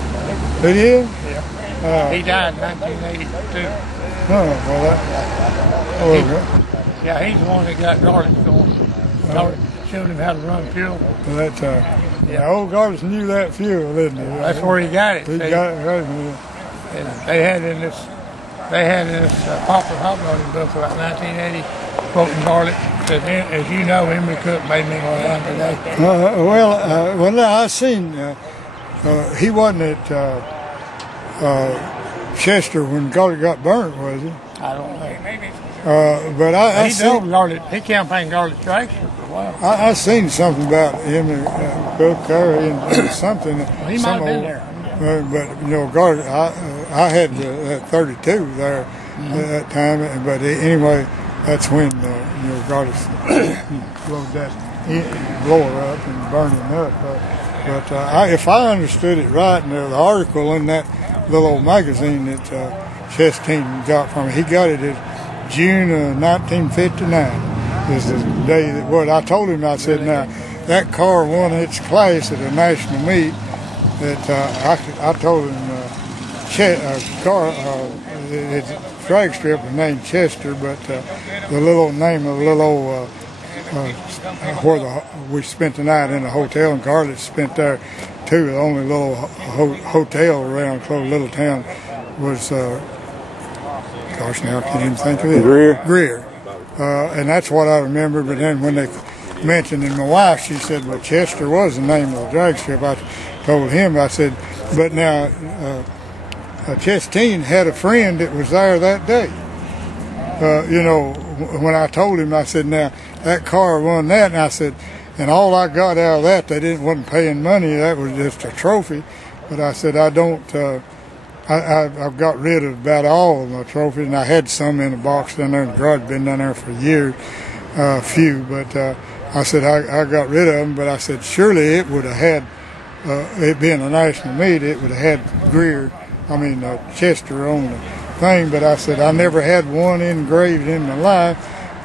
It is? Yeah. He died in 1982. Oh, well, Yeah, he's the one that got Garlic going. Showed him how to run fuel. Well, old Garlis knew that fuel, didn't he? That's where he got it. He got it right. And they had in this Popular Hot Rodding book about 1980, quoting Garlic. Said, as you know, Henry Cook made me go down today. Well, no, I seen he wasn't at Chester when Garlic got burnt, was he? I don't know. But I seen Garlic. He campaigned Garlic Traction for a while. I seen something about him and Cook there and something. Well, he might have been there. But Garlic, I had that 32 there, that time. But anyway, that's when God blowed that blower up and burned him up. But if I understood it right, in the article in that little old magazine that Casteen got from me, he got it in June of 1959. Is the day that what I told him. I said, now that car won its class at a national meet. That I told him its drag strip was named Chester, but the little name of the little where we spent the night in a hotel, and Garlett spent there too. The only little hotel around close little town was gosh, now I can't even think of it. Greer. And that's what I remember. But then when they mentioned it, my wife, she said, well, Chester was the name of the drag strip. I told him, I said, but now Casteen had a friend that was there that day. When I told him, I said, now that car won that, and I said, and all I got out of that, they wasn't paying money. That was just a trophy. But I said, I don't. I've got rid of about all of my trophies, and I had some in a box down there in the garage, been down there for years, a few, but I said I got rid of them, but I said surely it would have had, it being a national meet, it would have had Chester on the thing, but I said I never had one engraved in my life,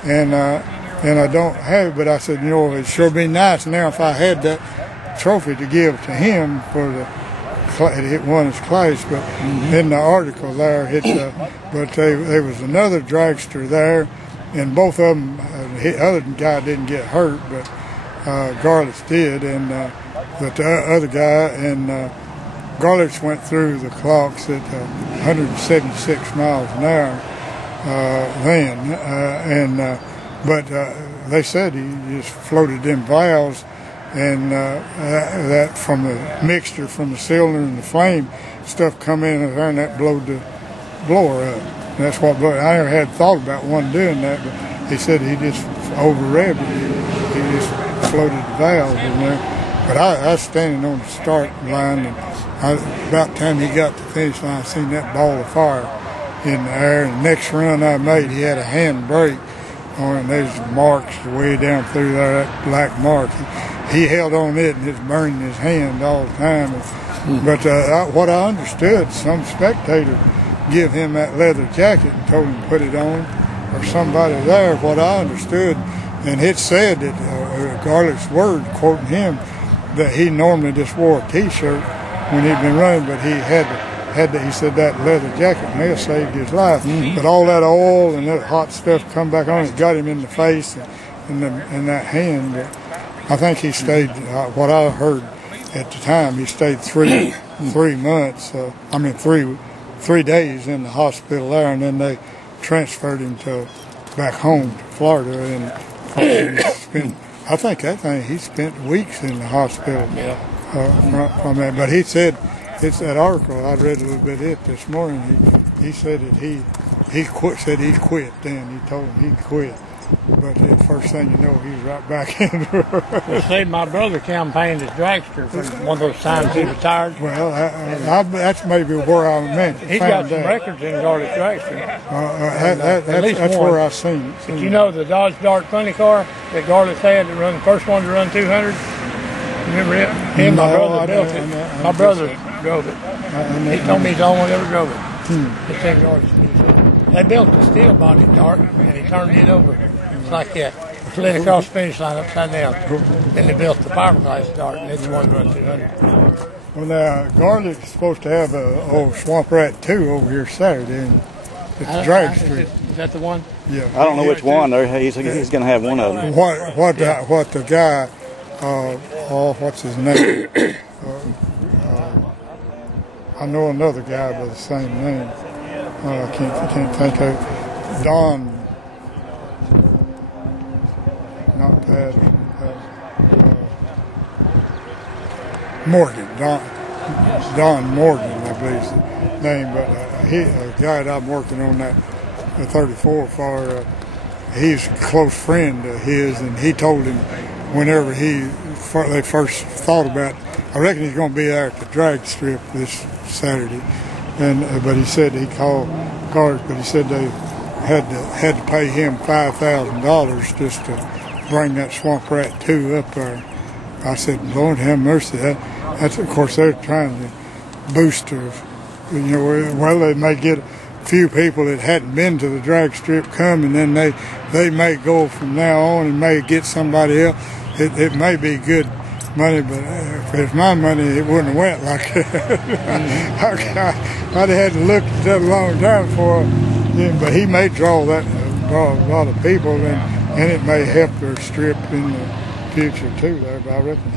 and I don't have it, but I said, it'd sure be nice now if I had that trophy to give to him for it won his class, but in the article there, but there was another dragster there, and both of them, the other guy didn't get hurt, but Garlett did, and but the other guy, and Garlett went through the clocks at 176 miles an hour then, but they said he just floated them valves, and that from the mixture from the cylinder and the flame stuff come in there, and that blowed the blower up. And that's what blew it. I never had thought about one doing that, but he said he just over-revved it. He just floated the valve in there. But I was standing on the start line, and about the time he got to the finish line, I seen that ball of fire in the air. And the next run I made, he had a hand brake on it, and there's marks way down through there, that black mark. He held on it, and it's burning his hand all the time. But what I understood, some spectator give him that leather jacket and told him to put it on, or somebody there, what I understood, and it said that Garlett's word, quoting him, that he normally just wore a T-shirt when he'd been running, but he he said that leather jacket may have saved his life. But all that oil and that hot stuff come back on, it got him in the face and that hand. But I think he stayed, what I heard at the time, he stayed 3 months, 3 days in the hospital there, and then they transferred him back home to Florida, and I think that thing, he spent weeks in the hospital from that. But he said, it's that article, I read a little bit of it this morning, he said that he quit then, he told him he quit. But the first thing you know, he's right back into it. They say my brother campaigned as dragster for one of those times he retired. Well, that's maybe where I meant. He's got some records in Garlett dragster. That's where I seen it. Did you know the Dodge Dart funny car that Garlett had to run the first one to run 200? Remember it? Him, my brother built it. My brother drove it. He told me he's the only one that ever drove it. It's in Garlett's museum. They built the steel body Dart, and he turned it over. Like that, slid across the finish line upside down. Then they built the fiberglass Dart, and it's one run 200. Well, now Garlett's supposed to have a old Swamp Rat 2 over here Saturday, and it's the drag street. Is that the one? Yeah. I don't know which one. He's going to have one of them. What the guy? What's his name? I know another guy by the same name. I can't think of it. Don. Not Patterson, Morgan, Don Morgan, I believe is the name, but a guy that I'm working on the 34 for, he's a close friend of his, and he told him whenever they first thought about, I reckon he's going to be there at the drag strip this Saturday, but he said he called cars, but he said they had to pay him $5,000 just to bring that Swamp Rat 2 up there. I said, Lord have mercy. That's of course they're trying to boost her. Well, they may get a few people that hadn't been to the drag strip come, and then they may go from now on and may get somebody else. It may be good money, but if it's my money, it wouldn't have went like that. I'd have had to look at that a long time for him, but he may draw a lot of people, and it may help their strip in the future too there, but I reckon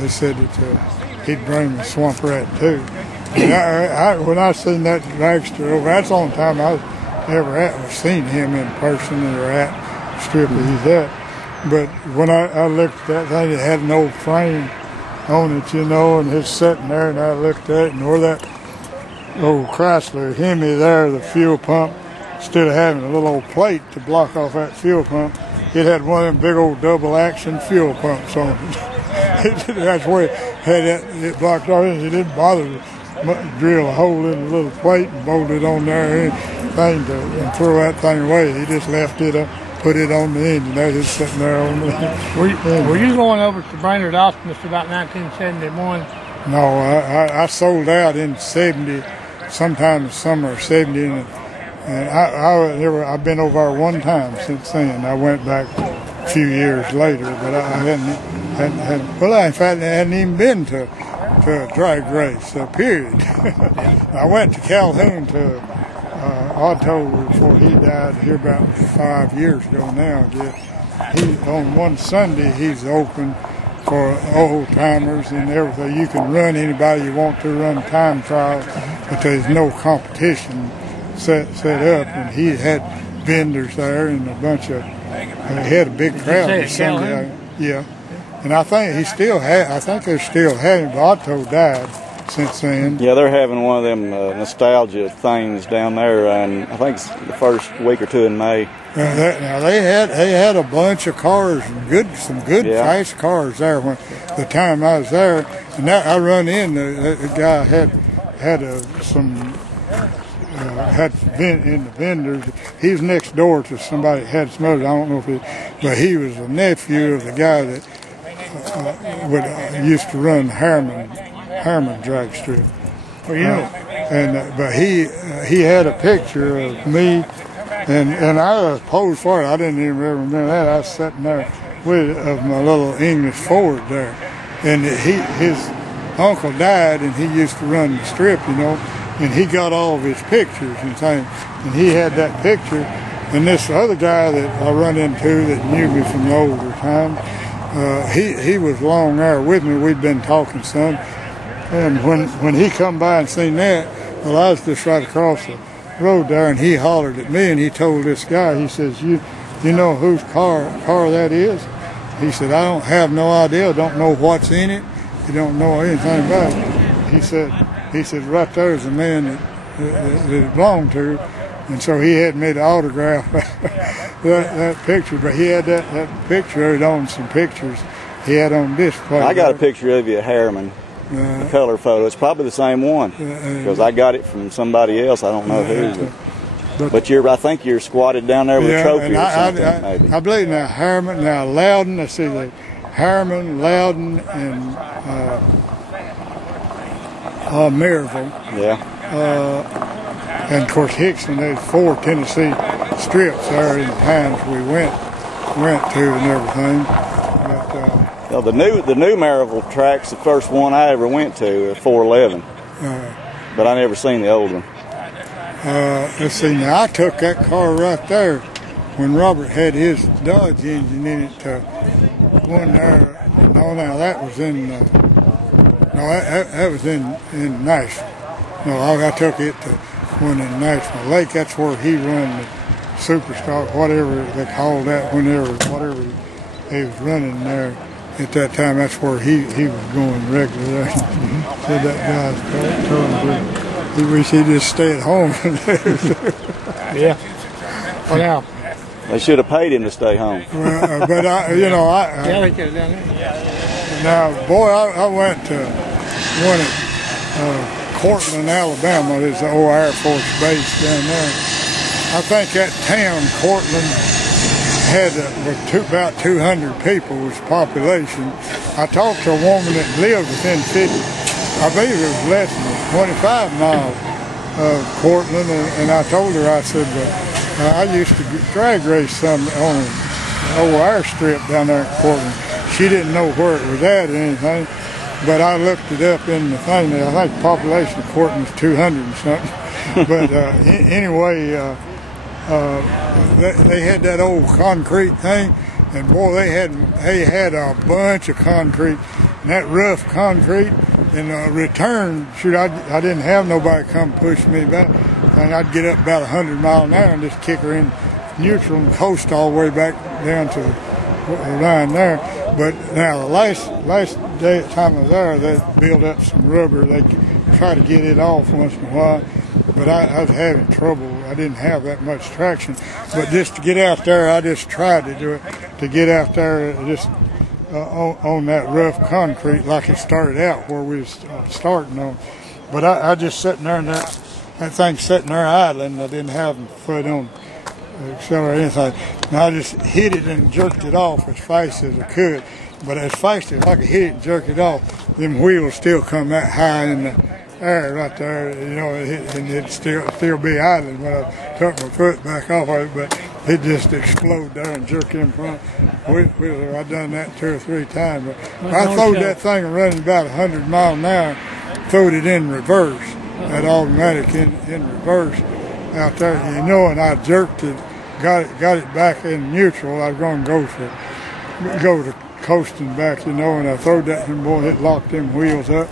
they said that he'd bring the Swamp Rat too. When I seen that dragster over, that's the only time I ever seen him in person or at the strip that he's at. But when I looked at that thing, it had an old frame on it, and it's sitting there, and I looked at it, and where that old Chrysler Hemi there, the fuel pump, instead of having a little old plate to block off that fuel pump, it had one of them big old double action fuel pumps on it. That's where it blocked off. It didn't bother to drill a hole in the little plate and bolt it on there and throw that thing away. He just left it up, put it on the engine. That was sitting there on the engine. Were you going over to Brainerd Austin about 1971? No, I sold out in 70, sometime in the summer of 70, and I've been over there one time since then. I went back a few years later, but I hadn't. Well, in fact, I hadn't even been to a drag race, period. I went to Calhoun to Otto before he died here about 5 years ago now. On one Sunday, he's open for old timers and everything. You can run anybody you want to run time trials, but there's no competition set up, and he had vendors there and a bunch of, he had a big crowd Sunday. Yeah, and I think he still I think they're still having, but Otto died since then. Yeah, they're having one of them nostalgia things down there, and I think it's the first week or two in May. Now they had a bunch of cars, some good fast cars there when the time I was there, and now I run in the guy had in the vendors. He was next door to somebody that had some others. I don't know if but he was a nephew of the guy that used to run Harriman drag strip. Well, but he had a picture of me, and I was posed for it. I didn't even remember that. I was sitting there of my little English Ford there, and his uncle died, and he used to run the strip, and he got all of his pictures and things, and he had that picture. And this other guy that I run into that knew me from the older time, he was long there with me. We'd been talking some, and when he come by and seen that, well, I was just right across the road there, and he hollered at me, and he told this guy, he says, you know whose car that is? He said, I don't have no idea, don't know what's in it, you don't know anything about it. He said, right there is a man that it belonged to, and so he had me to autograph that picture, but he had that picture on some pictures he had on display. I got a picture of you at Harriman, a color photo. It's probably the same one, because I got it from somebody else. I don't know who. But I think you're squatted down there with a trophy or something, maybe. I believe now Harriman, now Loudon, let's see, Harriman, Loudon, and Maryville. Yeah. And of course Hickson, there's 4 Tennessee strips there in the times we went to and everything. But, the new Maryville track's the first one I ever went to, 411. But I never seen the old one. Let's see, now I took that car right there when Robert had his Dodge engine in it to one there. No, now that was in, that was in Nashville. No, I took it to one in National Lake. That's where he run the Superstock, whatever they called that, whatever he was running there at that time. That's where he was going regular. Said that guy's told him he wish he'd just stay at home. Yeah. Well, now they should have paid him to stay home. Well, but yeah, they could have done that. Now, boy, I went to one at Cortland, Alabama. There's the old Air Force base down there. I think that town, Cortland, had about 200 people was population. I talked to a woman that lived within 50, I believe it was less than 25 miles of Cortland, and I told her, I said, I used to drag race some on an old airstrip down there at Cortland. She didn't know where it was at or anything, but I looked it up in the thing. I think the population of Cortland was 200 and something. But anyway, they had that old concrete thing, and boy, they had a bunch of concrete, and that rough concrete. In return, shoot, I didn't have nobody come push me back, and I'd get up about 100 miles an hour and just kick her in neutral and coast all the way back down to the line there. But now the last time I was there, they built up some rubber. They try to get it off once in a while, but I was having trouble. I didn't have that much traction. But just to get out there, I just tried to do it. To get out there, just on that rough concrete, like it started out where we was starting on. But I just sitting there, and that thing sitting there idling. I didn't have my foot on the accelerator or anything. And I just hit it and jerked it off as fast as I could. But as fast as I could hit it and jerk it off, them wheels still come that high in the air right there, you know, and it'd still be idling when I took my foot back off of it, but it just exploded there and jerked in front. I've done that 2 or 3 times. But I throwed that thing running about 100 miles an hour, throwed it in reverse, that automatic in reverse out there, you know, and I jerked it, got it back in neutral. I was going to go to coasting back, you know, and I throwed that, and boy, it locked them wheels up.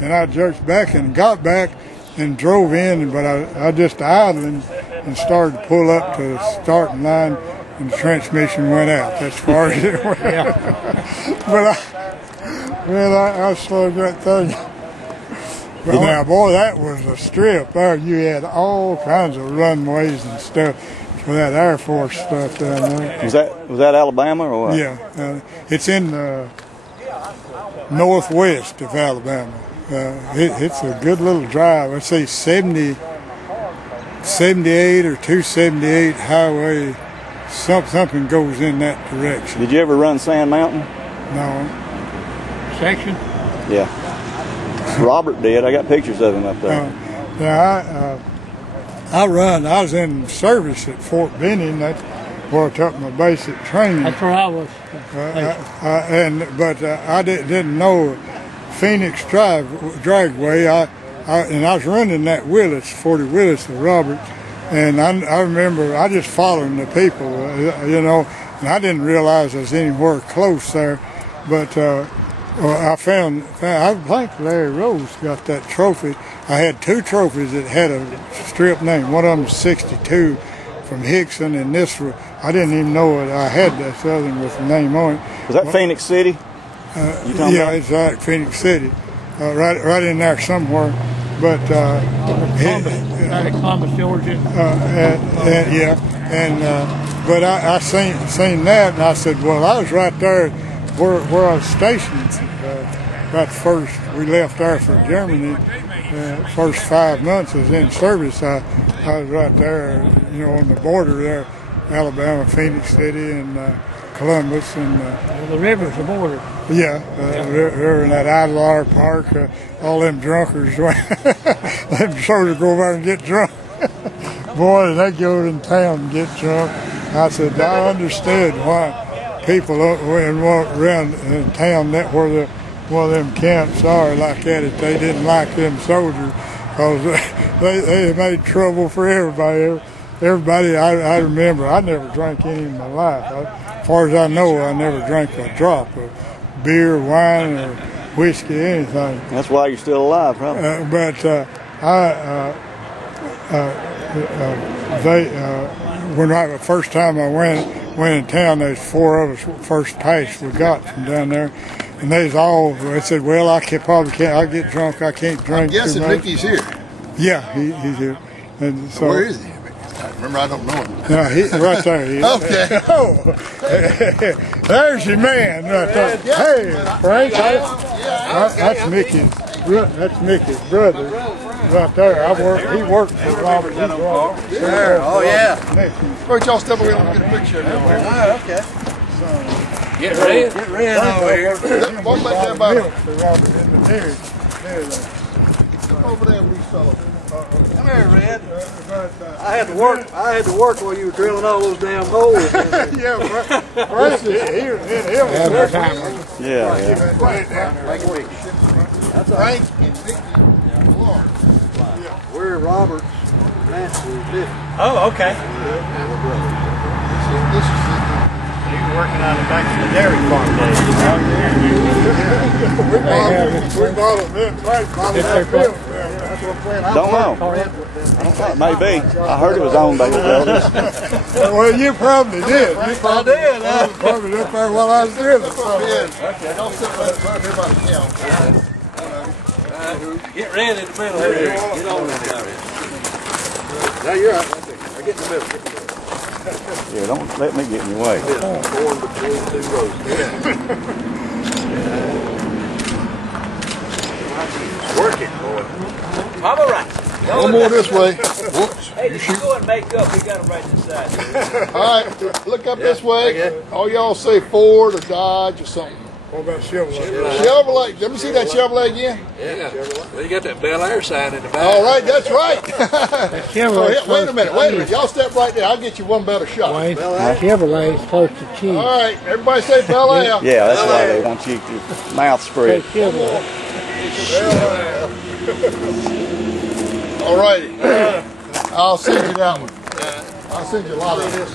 And I jerked back and got back and drove in, but I just idling and started to pull up to the starting line, and the transmission went out. That's as far as it went. But I slowed that thing. But now, boy, that was a strip there. You had all kinds of runways and stuff for that Air Force stuff down there. Was that Alabama or what? Yeah, it's in the northwest of Alabama. It's a good little drive. I'd say 78 or 278 highway, something goes in that direction. Did you ever run Sand Mountain? No. Section? Yeah. Robert did. I got pictures of him up there. I was in service at Fort Benning. That's where I took my basic training. That's where I was. But I didn't know Phoenix Dragway. And I was running that Willis, 40 Willis with Robert, and I remember I just following the people, you know, and I didn't realize I was anywhere close there, but I think Larry Rose got that trophy. I had 2 trophies that had a strip name. One of them was 62 from Hickson, and this was, I didn't even know it. I had that southern with the name on it. Was that Phoenix City? Yeah, it's like Phoenix City, right in there somewhere. But Columbus, Georgia. But I seen that, and I said, well, I was right there where I was stationed. About first we left there for Germany. First 5 months I was in service. I was right there, you know, on the border there, Alabama, Phoenix City, and Columbus, and the river's the border. Yeah, river in that Idler Park. All them drunkards, them soldiers go over and get drunk. Boy, they go in town and get drunk. I said, I understood why people around in town that where one of them camps are like that, if they didn't like them soldiers, because they made trouble for everybody. Everybody, I remember, I never drank any in my life. As far as I know, I never drank a drop of beer, wine, or whiskey, anything. That's why you're still alive, probably. When the first time I went in town, there's 4 of us, first pass we got from down there, and they said, well, I get drunk, I can't drink. Yes, and Mickey's here. Yeah, he's here. And so, where is he? Remember, I don't know him. No, right there. Okay. Oh, there's your man right there. Hey, Frank, that's Mickey's brother. right there. He worked for Robert. There. Oh yeah. Where'd y'all step away and get a picture of him? Oh, okay. Get red over here. Walk back there by Robert in the dairy. Come over there, wee fellow. Come here, Red. I had to work while you were drilling all those damn holes. Yeah, Frank here. Yeah. That's Frank and Vicky Florida. We're Robert Nance. Oh, okay. This is You were working on it back in the dairy farm days. We bought them then. Frank bought them that field. Don't know. Maybe. I heard it was owned by the builders. Well, you probably did. You probably did, huh? Probably did while I was doing it. okay. Don't sit right here by the counter. Get Red in the middle here. Get on that guy. Now you're right. I get in the middle. Yeah, don't let me get in your way. Going between two rows. Work it, boy. I'm all right. One more this way. Whoops. Hey, did you go and make up? We got them right this side. All right, look up this way. All y'all say Ford or Dodge or something. What about Chevrolet? Chevrolet. Let me see that Chevrolet again. Yeah. Well, you got that Bel Air sign in the back. All right, that's right. Chevrolet. Wait a minute. Y'all step right there. I'll get you one better shot. Chevrolet is close to cheese. All right, everybody say Bel Air. Yeah, that's why they want you to mouth spread. All righty. I'll send you that one. I'll send you a lot of this.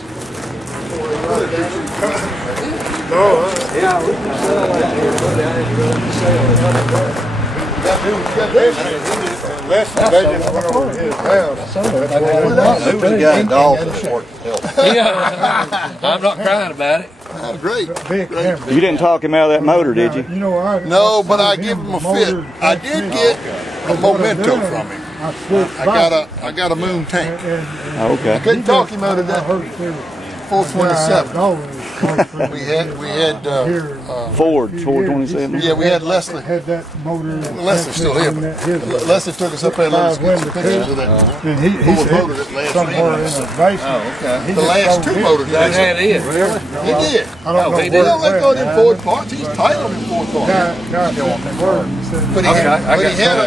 I'm not crying about it. Oh, great. You didn't talk him out of that motor, did you? No, but I give him a fit. I did get a memento from him. I got a moon tank. Okay. I couldn't talk him out of that 427. We had Ford 427. yeah, we had Leslie. Leslie's still here. But Leslie took us up there and let us get some pictures of that Ford motor that last somewhere in the basement. Oh, okay. The last two motors. That had it, really? He did. I don't know He don't let go of them Ford parts. He's tight on them Ford parts. But he had a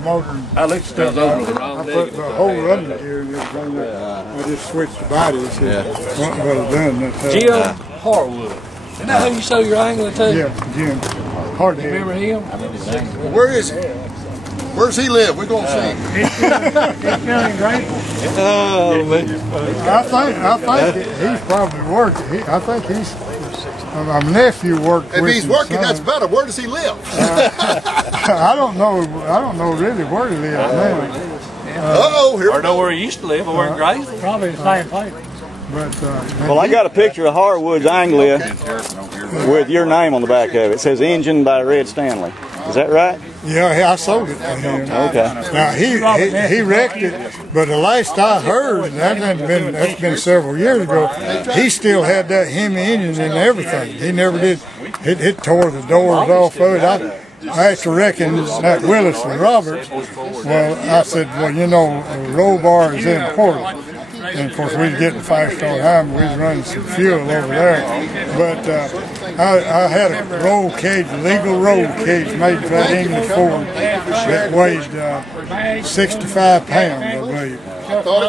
motor. I looked at those over the wrong I put the whole running gear in this thing. I just switched the bodies. What I've done. Jim Harwood. Isn't that who you sold your angler to? Yeah, Jim. Hard to Remember him? Where is he? Where's he live? We're going to see him. He's feeling grateful. Oh, man. I think he's probably working. I think he's. My nephew worked with him. If he's working, that's better. Where does he live? I don't know really where he lives now. Uh-oh, here we Or know where he used to live, over in Grace. Probably the same place. But, Well, I got a picture of Harwood's Anglia with your name on the back of it. It says engine by Red Stanley. Is that right? yeah, I sold it to him. Okay. Now he wrecked it, but the last I heard, and that's been several years ago, he still had that Hemi engine and everything. He never did. It tore the doors off of it. After wrecking that Willis and Roberts, well, I said, well, you know, a roll bar is important. And of course, we was getting fast-star Heimer. We was running some fuel over there. But I had a roll cage, legal roll cage made by that English Ford that weighed 65 pounds, I believe.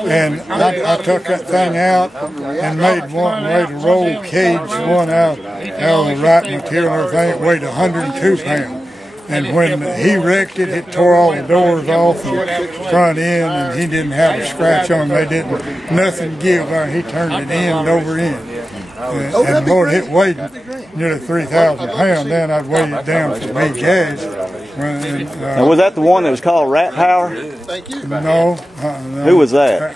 And I took that thing out and made a roll cage one out of the right material and everything. It weighed 102 pounds. And when he wrecked it, it tore all the doors off and front end, and he didn't have a scratch on. They didn't, nothing give there. He turned it end over end. And Lord, it weighed nearly 3,000 pounds. Then I'd weigh it down for big gas. Now, was that the one that was called Rat Power? No. Who was that?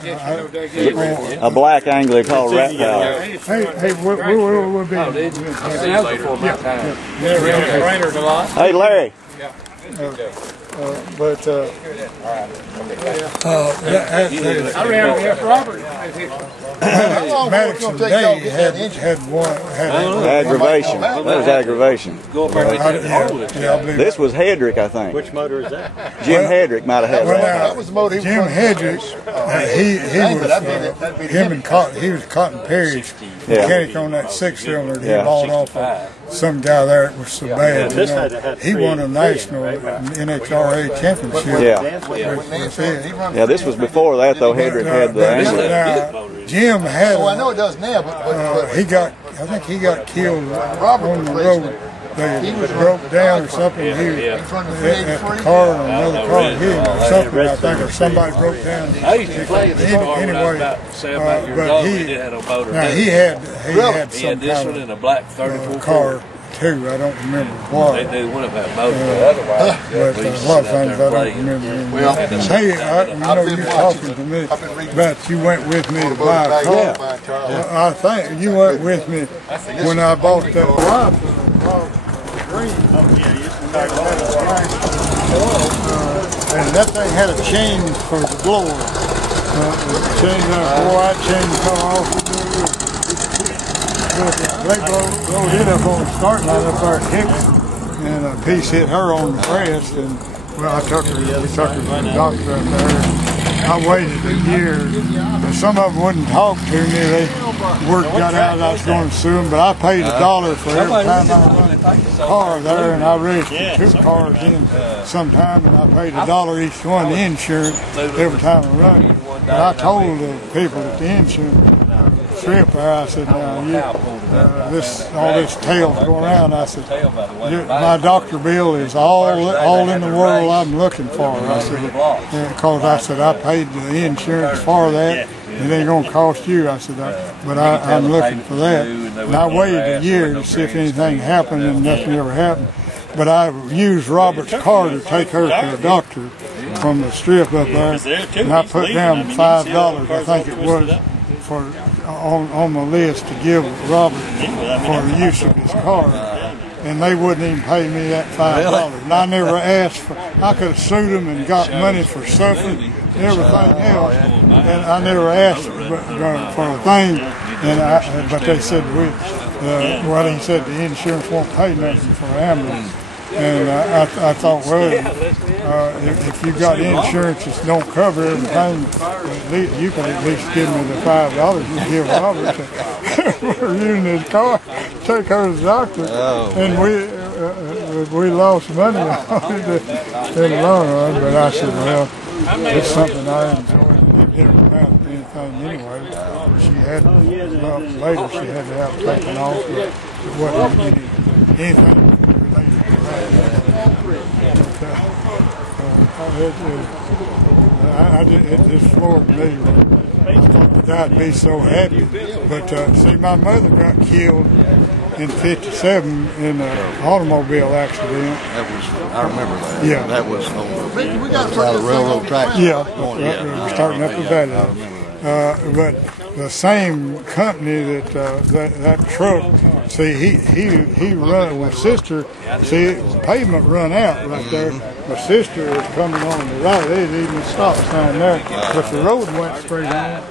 A black Anglia called Rat Power. Hey, we'll be. Hey, Larry. I ran against Robert. Maddox today had one. Aggravation. That was aggravation. This was Hedrick, I think. Which motor is that? Jim Hedrick might have had that. That was the motor. Jim Hedrick, he was Cotton Perry's mechanic on that 6-cylinder he bought off of some guy there. It was so bad. You know. He won a national NHRA championship. Yeah, this was before that though. Hedrick had the angle. Jim had. Oh, I know it does now, but I think he got killed on the road. They broke down or something. He was at the car and another car hit him or something. I think, or somebody broke down. I used to play the car anyway, about 7 8 years old. He did have a motor. Now he had some this kind one in a of black 34 car too. I don't remember what. They do one of that motor, but otherwise, But a lot of things I don't remember. Well, hey, I know you're talking to me, but you went with me to buy a car. I think you went with me when I bought that rifle. And that thing had a chain for the blower. The chain, white chain come off. They blowed it up on the start line up there at Hicks, and a piece hit her on the breast. And well, we took her to the doctor up there. I waited a year. And some of them wouldn't talk to me. They got out. I was going to sue them, but I paid $1 for every time I run a car there, and I registered 2 cars in sometime, and I paid $1 each one, the insurance, every time I run it. But I told the people at the insurance strip there, I said, now, all this tail's going around. I said, my doctor bill is all in the world I'm looking for. I said, because I said, I paid the insurance for that. It ain't going to cost you. I said, but I'm looking for that. And I waited a year to see if anything happened, and nothing ever happened. But I used Robert's car to take her to the doctor from the strip up there, and I put down $5, I think it was, on the list to give Robert for the use of his car. And they wouldn't even pay me that $5. And I never asked for. I could have sued them and got money for suffering and everything else. And I never asked for a thing. But they said he said the insurance won't pay nothing for ambulance. And I thought, well, if you got insurance that don't cover everything, you can at least give me the $5 you give Robert for using his car, take her to the doctor, and we lost money on it in the long run. But I said, well, it's something I enjoy. It didn't amount to anything anyway. She had later she had to have it taken off. It wasn't anything. It just floored me. I thought I'd be so happy. But see, my mother got killed in '57 in an automobile accident. I remember that. Yeah. That was on the railroad track. Yeah, starting up the valley. But the same company that truck, see, he run with sister. See, the pavement run out right there. My sister was coming on the right. They didn't even stop sign there, but the road went straight on.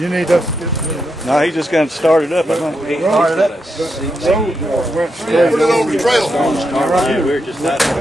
You need us to get through. No, he's just going to start it up. I think. He started up. The road went straight. Put it on the trail. Yeah, we're just out of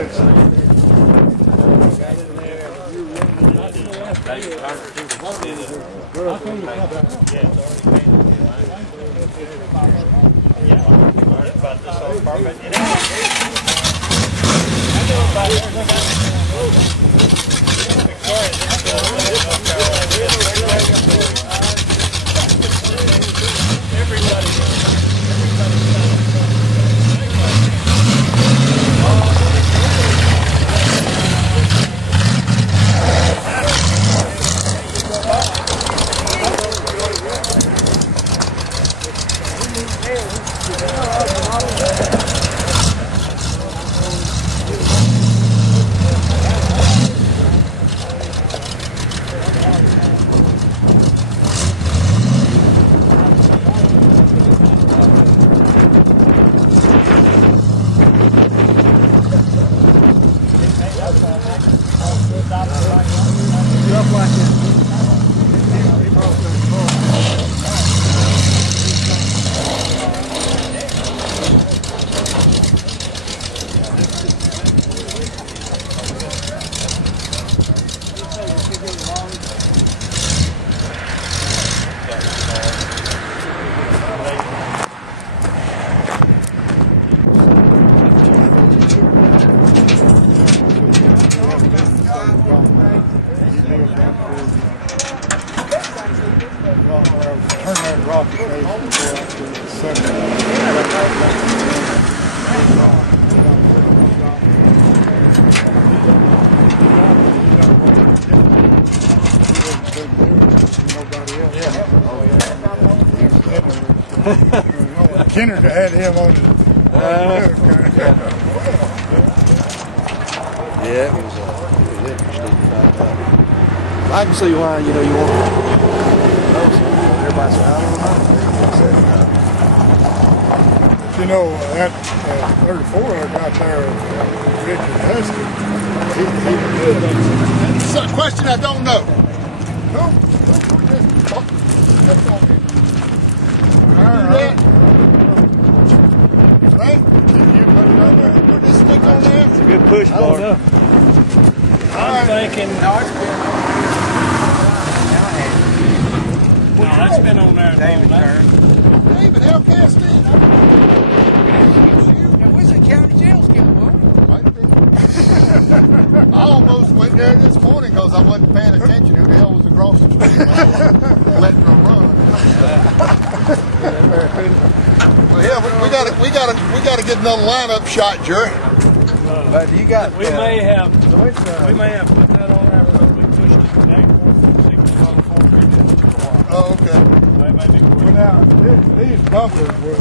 Kenner had him on the Yeah, it was interesting to find out. I can see why, you know, you want to know something. Everybody said, I don't know. You know, that 34 I got there, Richard Husky, he did. It's a question I don't know. Who put this stuff on me? Right? You put it on there. Put this stick on there. It's a good push bar. I'm thinking. No, it's been on there. David turn. David, L. Casteen. Where's the county jail still, Might have been. I almost went there this morning because I wasn't paying attention. Who the hell was across the street? Letting her run. Well, yeah, we got to get another lineup shot, Jerry. But you got. We may have put that on there because we pushed it back 4 Oh, okay. Well, now, these bumpers were,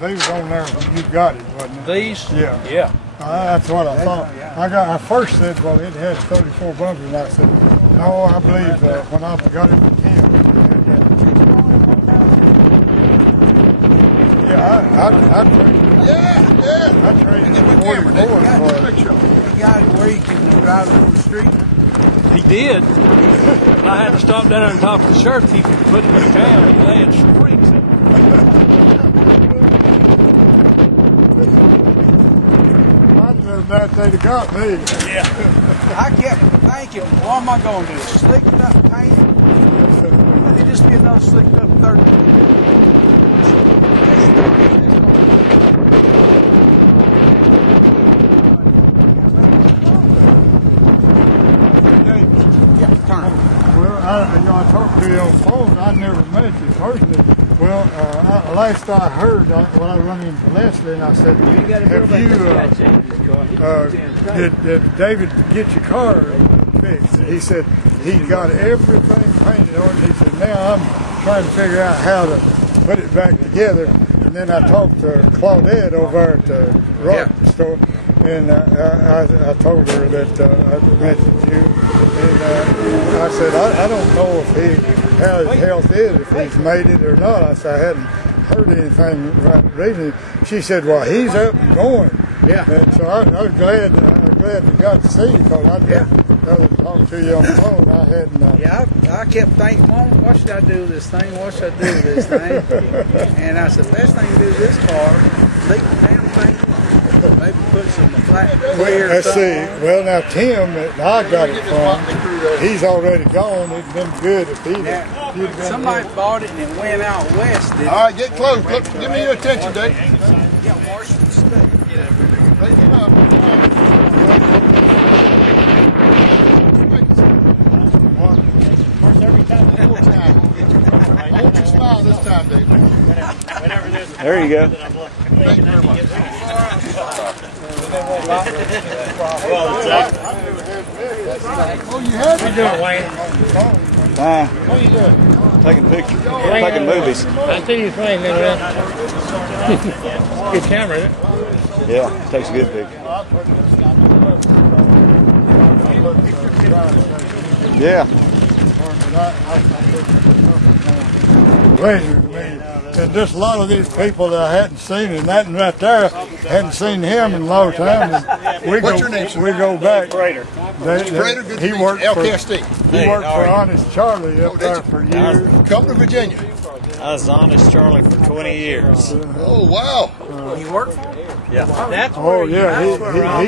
they was on there when you got it, wasn't it? These? Yeah. Yeah. That's what I thought. I first said, well, it had 34 bumpers, and I said, no, I believe when I got it with him. Yeah, I traded. Yeah. I traded 44 for it. You got it where you can drive over the street. He did. I had to stop down and talk to the sheriff, keep him putting him down. They had springs in it. That they'd have got me. Yeah. I kept thinking, what am I going to do? Slick it up, paint it? Let it just be another slicked up 30. Well, I talked to you on the phone. I never met you personally. Well, last I heard, when I run into Leslie, and I said, did David get your car fixed? He said, he got everything painted on it. He said, now I'm trying to figure out how to put it back together. And then I talked to Claudette over at the rock store. And I told her that I mentioned you, and I said I don't know how his health is, if he's made it or not. I said I hadn't heard anything recently. She said, well, he's up and going. Yeah. And so I was glad you got to see you, because I'd rather talk to you on the phone. I hadn't. I kept thinking, Mom, what should I do with this thing? What should I do with this thing? And I said, best thing to do with this car, leak the damn thing. Maybe put some flat clear. Let's see. Well, now Tim, that I got it from, he's already gone. It'd been good if he'd been. Somebody bought it and it went out west. All right, get close. Look, give me your attention, Dave. Yeah, Marshall State. Every time. I want you to smile this time, Dave. There you go. Thank you very much. Oh, you have it? Fine. What are you doing? Taking pictures. Taking movies. I see you playing that around. Good camera, isn't it? Yeah, takes a good picture. Yeah. Pleasure to me. And just a lot of these people that I hadn't seen, and that right there, hadn't seen him in a long time. What's your name, sir? We go back. Prater. Good He worked L. for Casteen. He worked for Honest Charlie up there for years. Come to Virginia. I was Honest Charlie for 20 years. Oh, wow. You work for him? Yeah. That's Oh yeah, he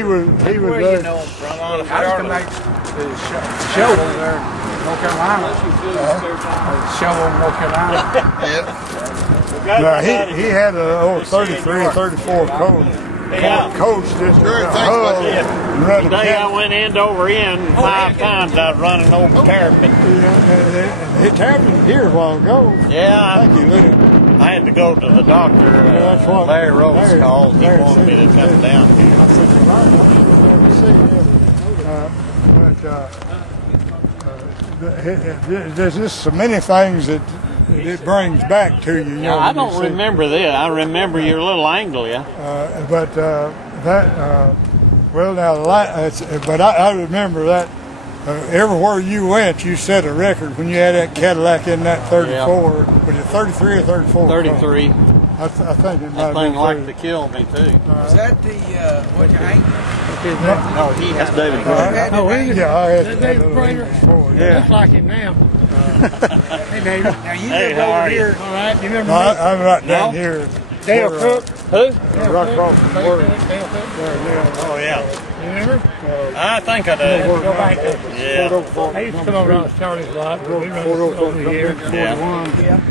was where you there. know him from. Honest Charlie. I was to the show over there in North Carolina. Show over North Carolina. Yeah. Now he had an old 33, 34 coach. Coach just Sure, thanks, hug buddy. and run The day I went end over end 5 times, I was running over Terrapin. He Terrapin here a while ago. Yeah, Thank you, Lou. I had to go to the doctor. That's what Larry Rose called. He Larry wanted me to said- come down here. I said, well, I'm not sure I've ever seen him. There's just so many things that it brings back to you. You know, I don't remember this. I remember your little angle, yeah. Well, now, but I remember that everywhere you went, you set a record when you had that Cadillac in that 34. Yeah. Was it 33 or 34? 33. I think it might have been. That thing like to kill me, too. Is that the, what's your angle? No, he has David. Yeah, I had David Prater. Yeah. Looks like him now. Hey, David. Now, you live over here. All right, you remember I'm right down here. Dale Cook. Who? Right across the border. Oh, yeah. You remember? I think I do. Go back there. Yeah. I used to come over on Charlie's lot. We run over here. Yeah.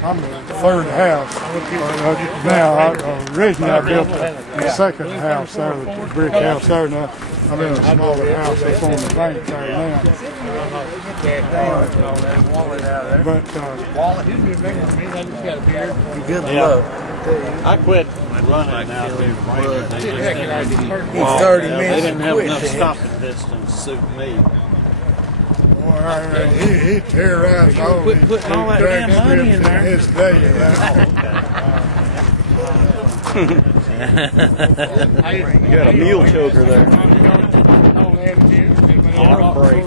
I'm the third house. Now, originally I built the second house there, the brick house there. Now I'm in a smaller house that's on the bank there now. But good luck. I quit running out there. He's 30 minutes. They didn't have enough stopping distance to suit me. He terrorized all these putting all that damn money in there. His day. You got a mule choker there. Arm break.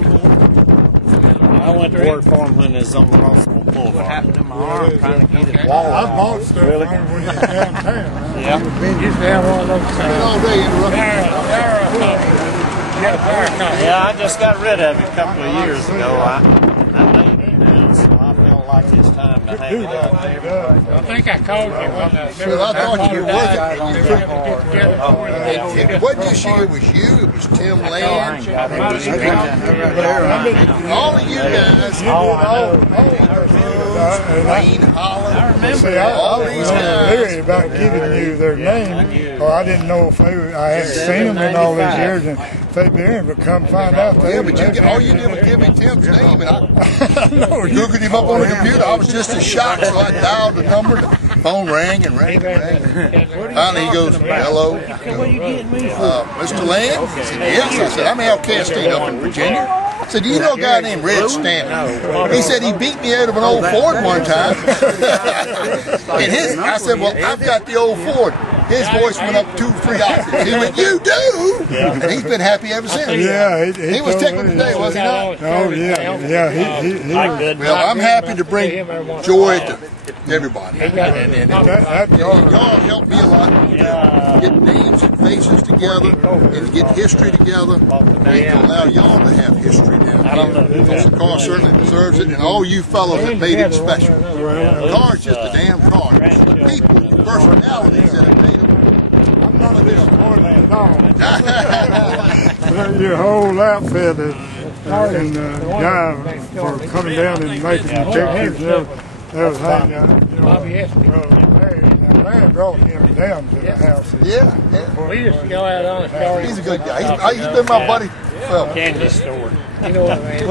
I went to work for him when it was on Rossville Boulevard. What happened to my arm trying to get it? I bought stuff when you was downtown. Yeah. Used to have one of those Yeah, I just got rid of it a couple of years ago. I'm 80 now, so I feel like it's time to hang out. I think I called you one night. Well, I thought you wasn't. It wasn't this year. It was you. It was Tim Land. All of you guys. Wayne Holland. I remember all these guys. Leery about giving you their name, or I didn't know if I hadn't seen them in all these years, and they've been, but come find out. Yeah, but all you did was give me Tim's name, and I Googled him up on the computer. I was just as shocked, so I dialed the number. The phone rang and rang and rang. Finally, he goes, "Hello, Mr. Land?" I said, "Yes." I said, "I'm Al Casteen up in Virginia." I said, "Do you know a guy named Red Stanley?" He said, "He beat me out of an old Ford one time." And I said, "Well, I've got the old Ford." His voice went up 2-3 octaves. He went, "You do?" And he's been happy ever since. Yeah, he was tickled today, was he not? Oh yeah. He was. Well, I'm happy to bring joy to everybody. And y'all helped me a lot to get names and faces together and to get history together and to allow y'all to have history down here. Because the car certainly deserves it, and all you fellows that made it special. The car's just a damn car. The people, the personalities that have made them. I'm not disappointed at all. Your whole outfit and guy for coming down and making the pictures and everything. Larry brought him down to the house. Yeah. We used to go out on the car. He's a good guy. He's been my buddy. Candy store. You know what I mean?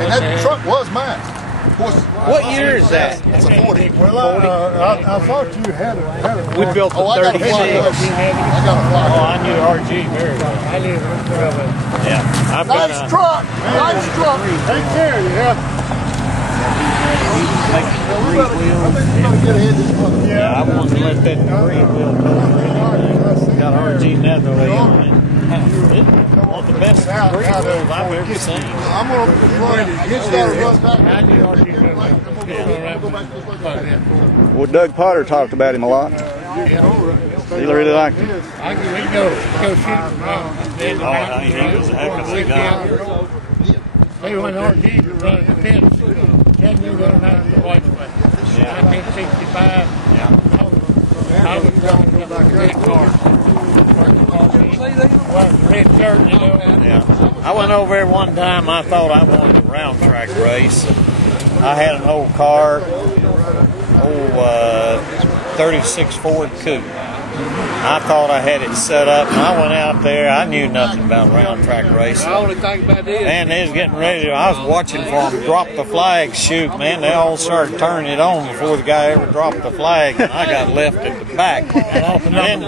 And that truck was mine. What year is that? It's a 40. Well, I thought you had it. We built the 36. I got a fly. Oh, I knew RG very well. I live in Trouble. Yeah. Nice truck. Nice truck. Take care, yeah. Yeah, I want to let that green wheel go. Got RG Netherley on it. One of the best green wheels I've ever seen. I'm going to run it. Get that run back. I knew RG Netherley. Well, Doug Potter talked about him a lot. He really liked him. I could go shoot. Oh, he was a heck of a guy. They went RG to run the fence. Chattanooga and N the white place. 1965. Yeah. I was going with that car. Well, the red shirt, you know. Yeah. I went over there one time. I thought I wanted a round track race. I had an old car, 36 Ford Coupe. I thought I had it set up, and I went out there. I knew nothing about round track racing. The only thing about this. Man, they was getting ready. I was watching for them drop the flag shoot. Man, they all started turning it on before the guy ever dropped the flag, and I got left at the back. Then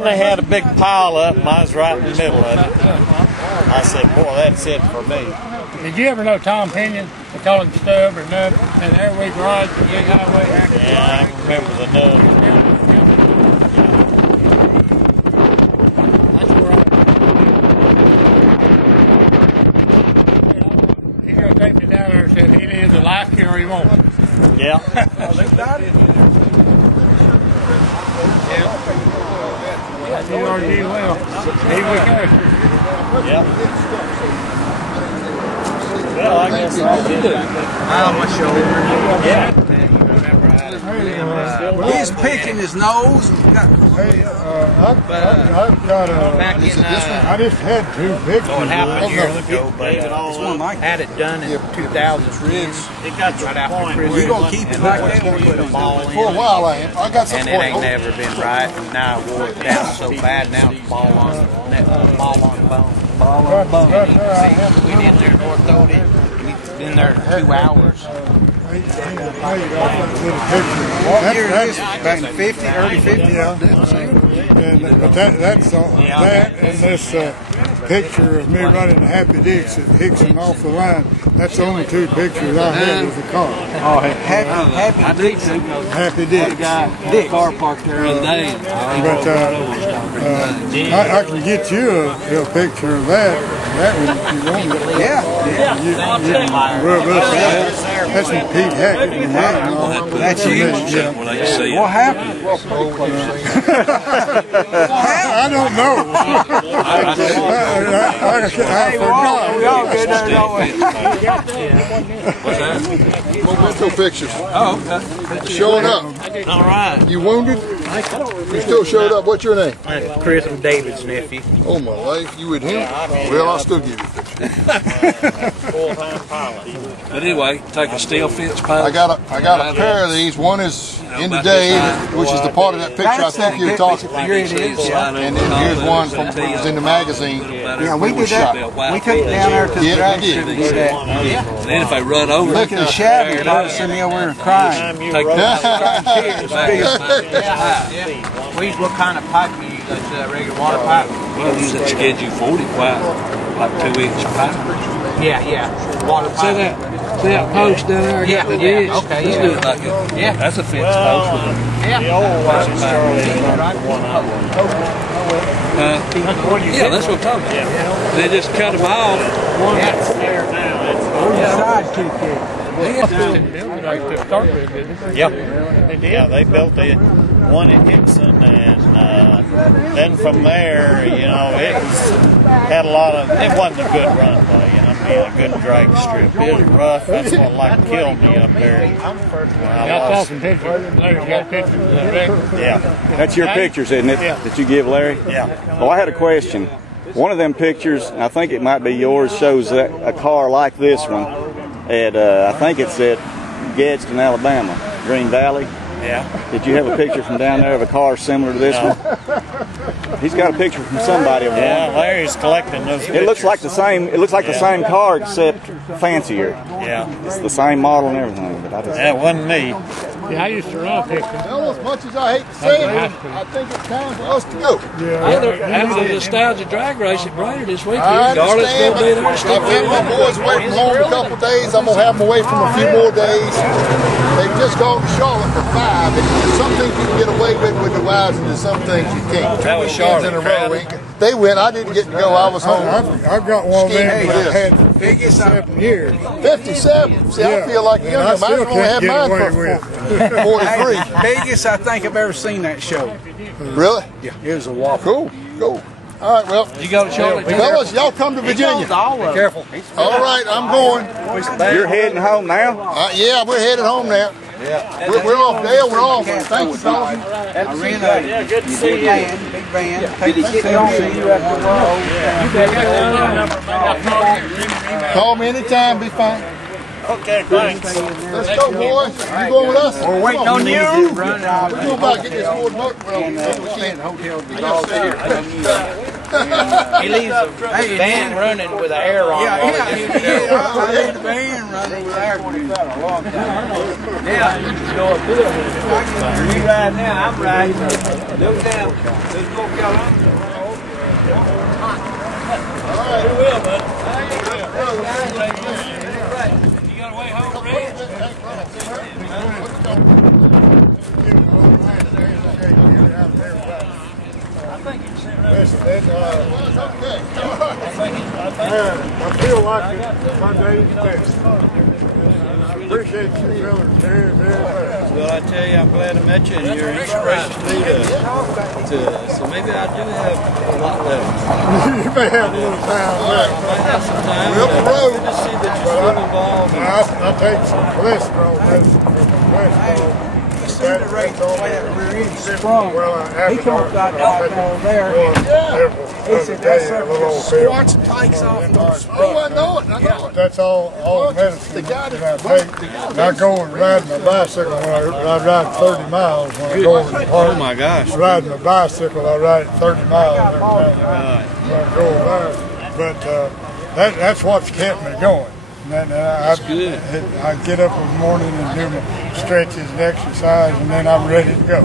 they had a big pile up, and I was right in the middle of it. I said, "Boy, that's it for me." Did you ever know Tom Pinion? They call him Stub or Nub. And there we garage the big highway. Yeah, I remember the Nub. That's where he's going to take me down there and said he needs a life kit or he won't. Yeah. DRG well. Here we go. Yep. Well, I guess I'll do it. On my shoulder. Yeah. He's picking his nose. Hey, I've got Back in, I just had 2 pictures. what happened years ago, but had it done in 2003. It got to Right the after point Christmas. where You gonna keep it like that? put a ball in. For a while I am. I got some And it ain't never been right. And now it wore it down so bad. Now it's ball on bone. Ball on bone. See, we in there and orthoed it. We've been there 2 hours. That's Back in 50, early 50. yeah. But that's that and this picture of me running the Happy Dicks at Hickson off the line. That's the only 2 pictures I had of the car. Oh, Happy Dicks. Happy Dicks. Dick. Car parked there the other day. But I can get you a picture of that. That one if you want it. Yeah. That's some Pete Hackett and that. That's you. Yeah. What happened? I don't know. I forgot. We all good there, don't we? Memento pictures. Oh, okay. Showing up. All right. You wounded? You still showed up. What's your name? Chris and David's nephew. Oh my life. You with him? Well, I'll still give you a picture. Full-time pilot. But anyway, take a steel fence post. I got a pair of these. One is in today, which is the part of that picture I think you were talking about. Here it is. And then here's one from was in the magazine. Yeah, we did that. We took it down there to the drive you strip did. and did that. And then if they run over, Look at the shabby. It ought to send me over there and crying. take What kind of pipe you use? That's regular water pipe? Well, use that schedule 40 pipe, like 2-inch pipe. Yeah. Water pipe. See that post down there? Yeah, the yeah, ditch? okay, Let's yeah. do it like it. Yeah. That's a fence post with a The old ones started yeah, that's what I'm talking about. They just cut them off. there now. Yeah, they built the one at Hickson, and then from there, you know, it had a lot of. It wasn't a good runway, you know, a good drag strip. It was rough. That's what like killed me up there. I saw some pictures. Larry's got pictures of that. Yeah. That's your pictures, isn't it? Yeah. That you give Larry? Yeah. Well, I had a question. One of them pictures, and I think it might be yours, shows that a car like this one at, I think it's at Gadsden, Alabama, Green Valley. Yeah. Did you have a picture from down there of a car similar to this one? He's got a picture from somebody of one. Yeah, Larry's collecting those pictures. It looks like the same. It looks like the same car except fancier. Yeah. It's the same model and everything. But I just. That wasn't me. Yeah, I used to run Hickson. Well, as much as I hate to say it, I think it's time for us to go. Having a nostalgia drag race at Brady this weekend. I Darlett's understand, going to be but there. I've had my boys away from home a couple days. I'm going to have them away from a few more days. They've just gone to Charlotte for 5. There's some things you can get away with the wives, and there's some things you can't. That was 2 Charlotte, weekends in a row. They went. I didn't get to go. I was home. I've got one of them that I had for Biggest 57 years. 57. See, I feel like younger. And I I still only can't had get mine away for with 43. Biggest I think I've ever seen that show. Really? Yeah, it was a whopper. Cool. All right, well. You go to Charlotte? Fellas, y'all come to Virginia. Careful. All right, I'm going. You're heading home now? Yeah, we're headed home now. Yeah. We're off. Dale, we're off. Thank you, fellas. Yeah, good to see you. Big band. Take it easy on you after a while. Call me anytime. Be fine. Okay, thanks. Let's go, boys. You going with us? We're waiting on you. We're going about get this Ford motor. He leaves the van running with the air on. Yeah. I leave the van running with air. Yeah, you just go up here. You ride now, I'm riding. Look down. Let's go, Carolina. All right. We will, bud. got a way home, Red? I feel like it Monday's best. Appreciate you fellas very, very much. Well, I tell you, I'm glad I met you, and you're an inspiration to me so maybe I do have a lot left. You may have a little time left. I might have some time. We're up the road. Good to see that you're still involved. I take some cholesterol medicine for my cholesterol. He comes back down there. He said that's squats and takes off. Oh, I know it. That's all medicine that I take. And I go and ride my bicycle when I ride 30 miles when I go over the park. Oh my gosh. Riding my bicycle, I ride 30 miles every time when I go over there. But that's what's kept me going. That's good. I get up in the morning and do my stretches and exercise, and then I'm ready to go.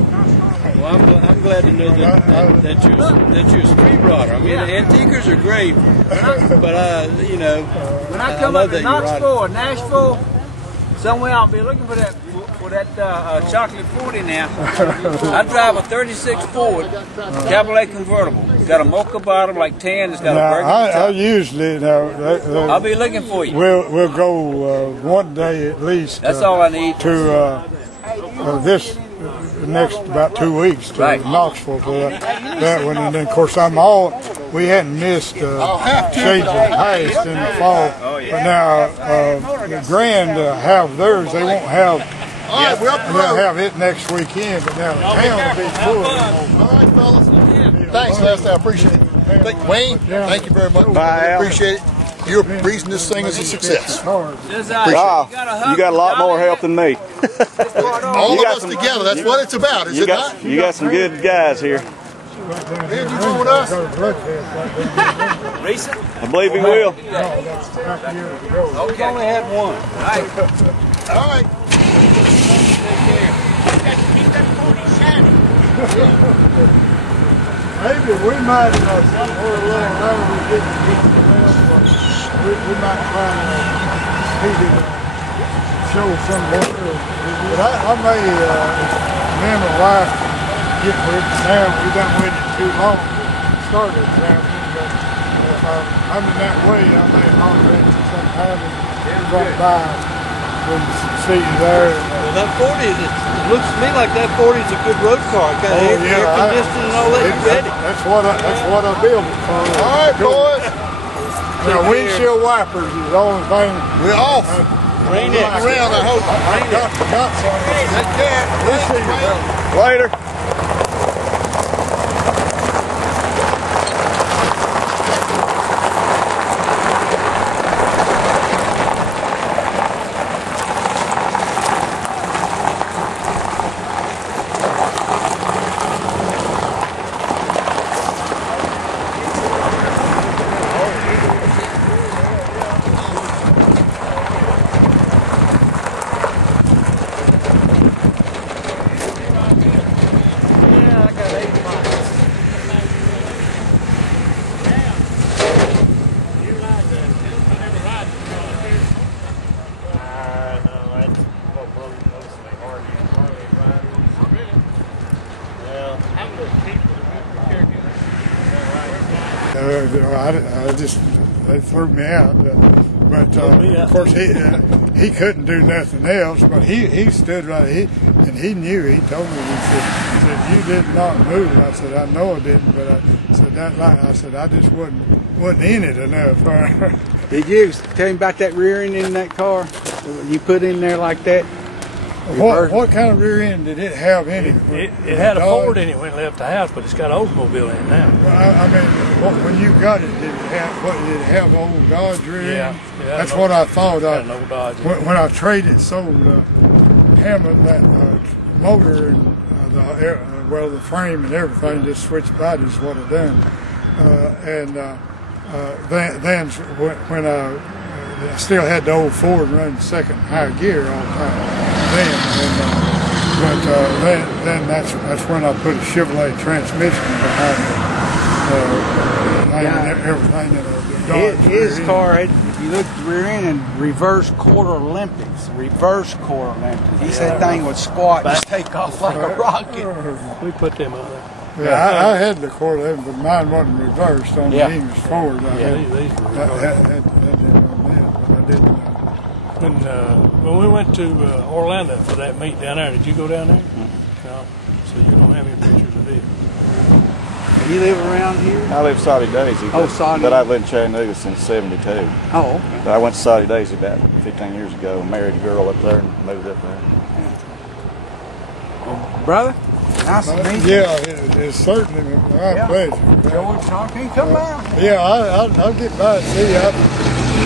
Well, I'm glad to know that you're a street rodder. I mean, antiquers are great, but you know, when I come up to Knoxville or Nashville, somewhere I'll be looking for that chocolate 40 now. I drive a 36 Ford Cabriolet convertible. It's got a mocha bottom like tan. It's got a burgundy top. I usually I'll be looking for you. We'll go one day at least. That's all I need. To this next about 2 weeks to Knoxville for that one, and then of course we hadn't missed Shades of the Past in the fall, but now the Grand have theirs. They won't have. We'll have it next weekend, but now the town will be full. All right, fellas. Thanks, Lester. I appreciate it. Wayne, thank you very much. Bye, Al. Appreciate it. You're the reason this thing is a success. You got a lot more help than me. All of us together, that's what it's about, is it not? You got some good guys here. Man, you going with us? Recent? I believe he will. Okay. Only had one. All right. Maybe we might somewhere a little around we get we might try to show some more. But I may me and my wife get with it now. We've been with it too long. Started traveling, but if I'm in that way, I may holler at you sometime and drop by and see you there. Well, that 40 it looks to me like that 40 is a good road car. It got air conditioning and all that. Ready. That's what I built it for. All right, boys. Now, windshield wipers is the only thing. We're off. Rain it. Around, I hope. Got some. Take care. We'll see you, brother. Later. They threw me out, but of course he couldn't do nothing else. But he stood right. He knew. He told me. He said you did not move. I said I know I didn't, but I said that like I said I just wasn't in it enough. Did you tell him about that rear end in that car? You put in there like that? What kind of rear end did it have in it? It had a Ford in it when it left the house, but it's got an Oldsmobile in it now. Well, I mean, when you got it, did it have old Dodge rear end? Yeah. That's what I thought. An old Dodge. When I traded, sold Hammond that motor and the frame and everything, just switched bodies is what I done. Then when I still had the old Ford running second high gear all the time. Then that's when I put a Chevrolet transmission behind it. Everything in a Dodge. His car, you look at the rear end and reverse quarter Olympics. Reverse quarter Olympics. He said that thing would squat and take off like a rocket. We put them on there. Yeah, I had the quarter, but mine wasn't reversed on the English Ford. I had them on that, but I didn't. When we went to Orlando for that meet down there, did you go down there? No. So you don't have any pictures of it. You live around here? I live Saudi Daisy. But I've lived in Chattanooga since '72. Oh, okay. But I went to Saudi Daisy about 15 years ago and married a girl up there and moved up there. Brother, nice to meet you. Yeah, it's certainly my pleasure. George talking, come by. Yeah, I'll get by and see you.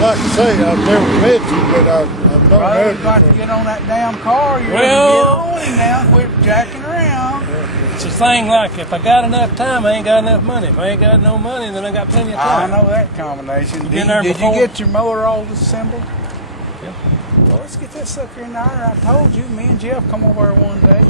Like I say, I've never met you, but I don't Brother, know. you've got to get on that damn car. You're Well, going to get on him now. Quit jacking around. it's a thing like if I got enough time, I ain't got enough money. If I ain't got no money, then I got plenty of I time. know that combination. Been there Did you before? get your motor all assembled? Yeah. Well, let's get that sucker in there. I told you, me and Jeff come over there one day.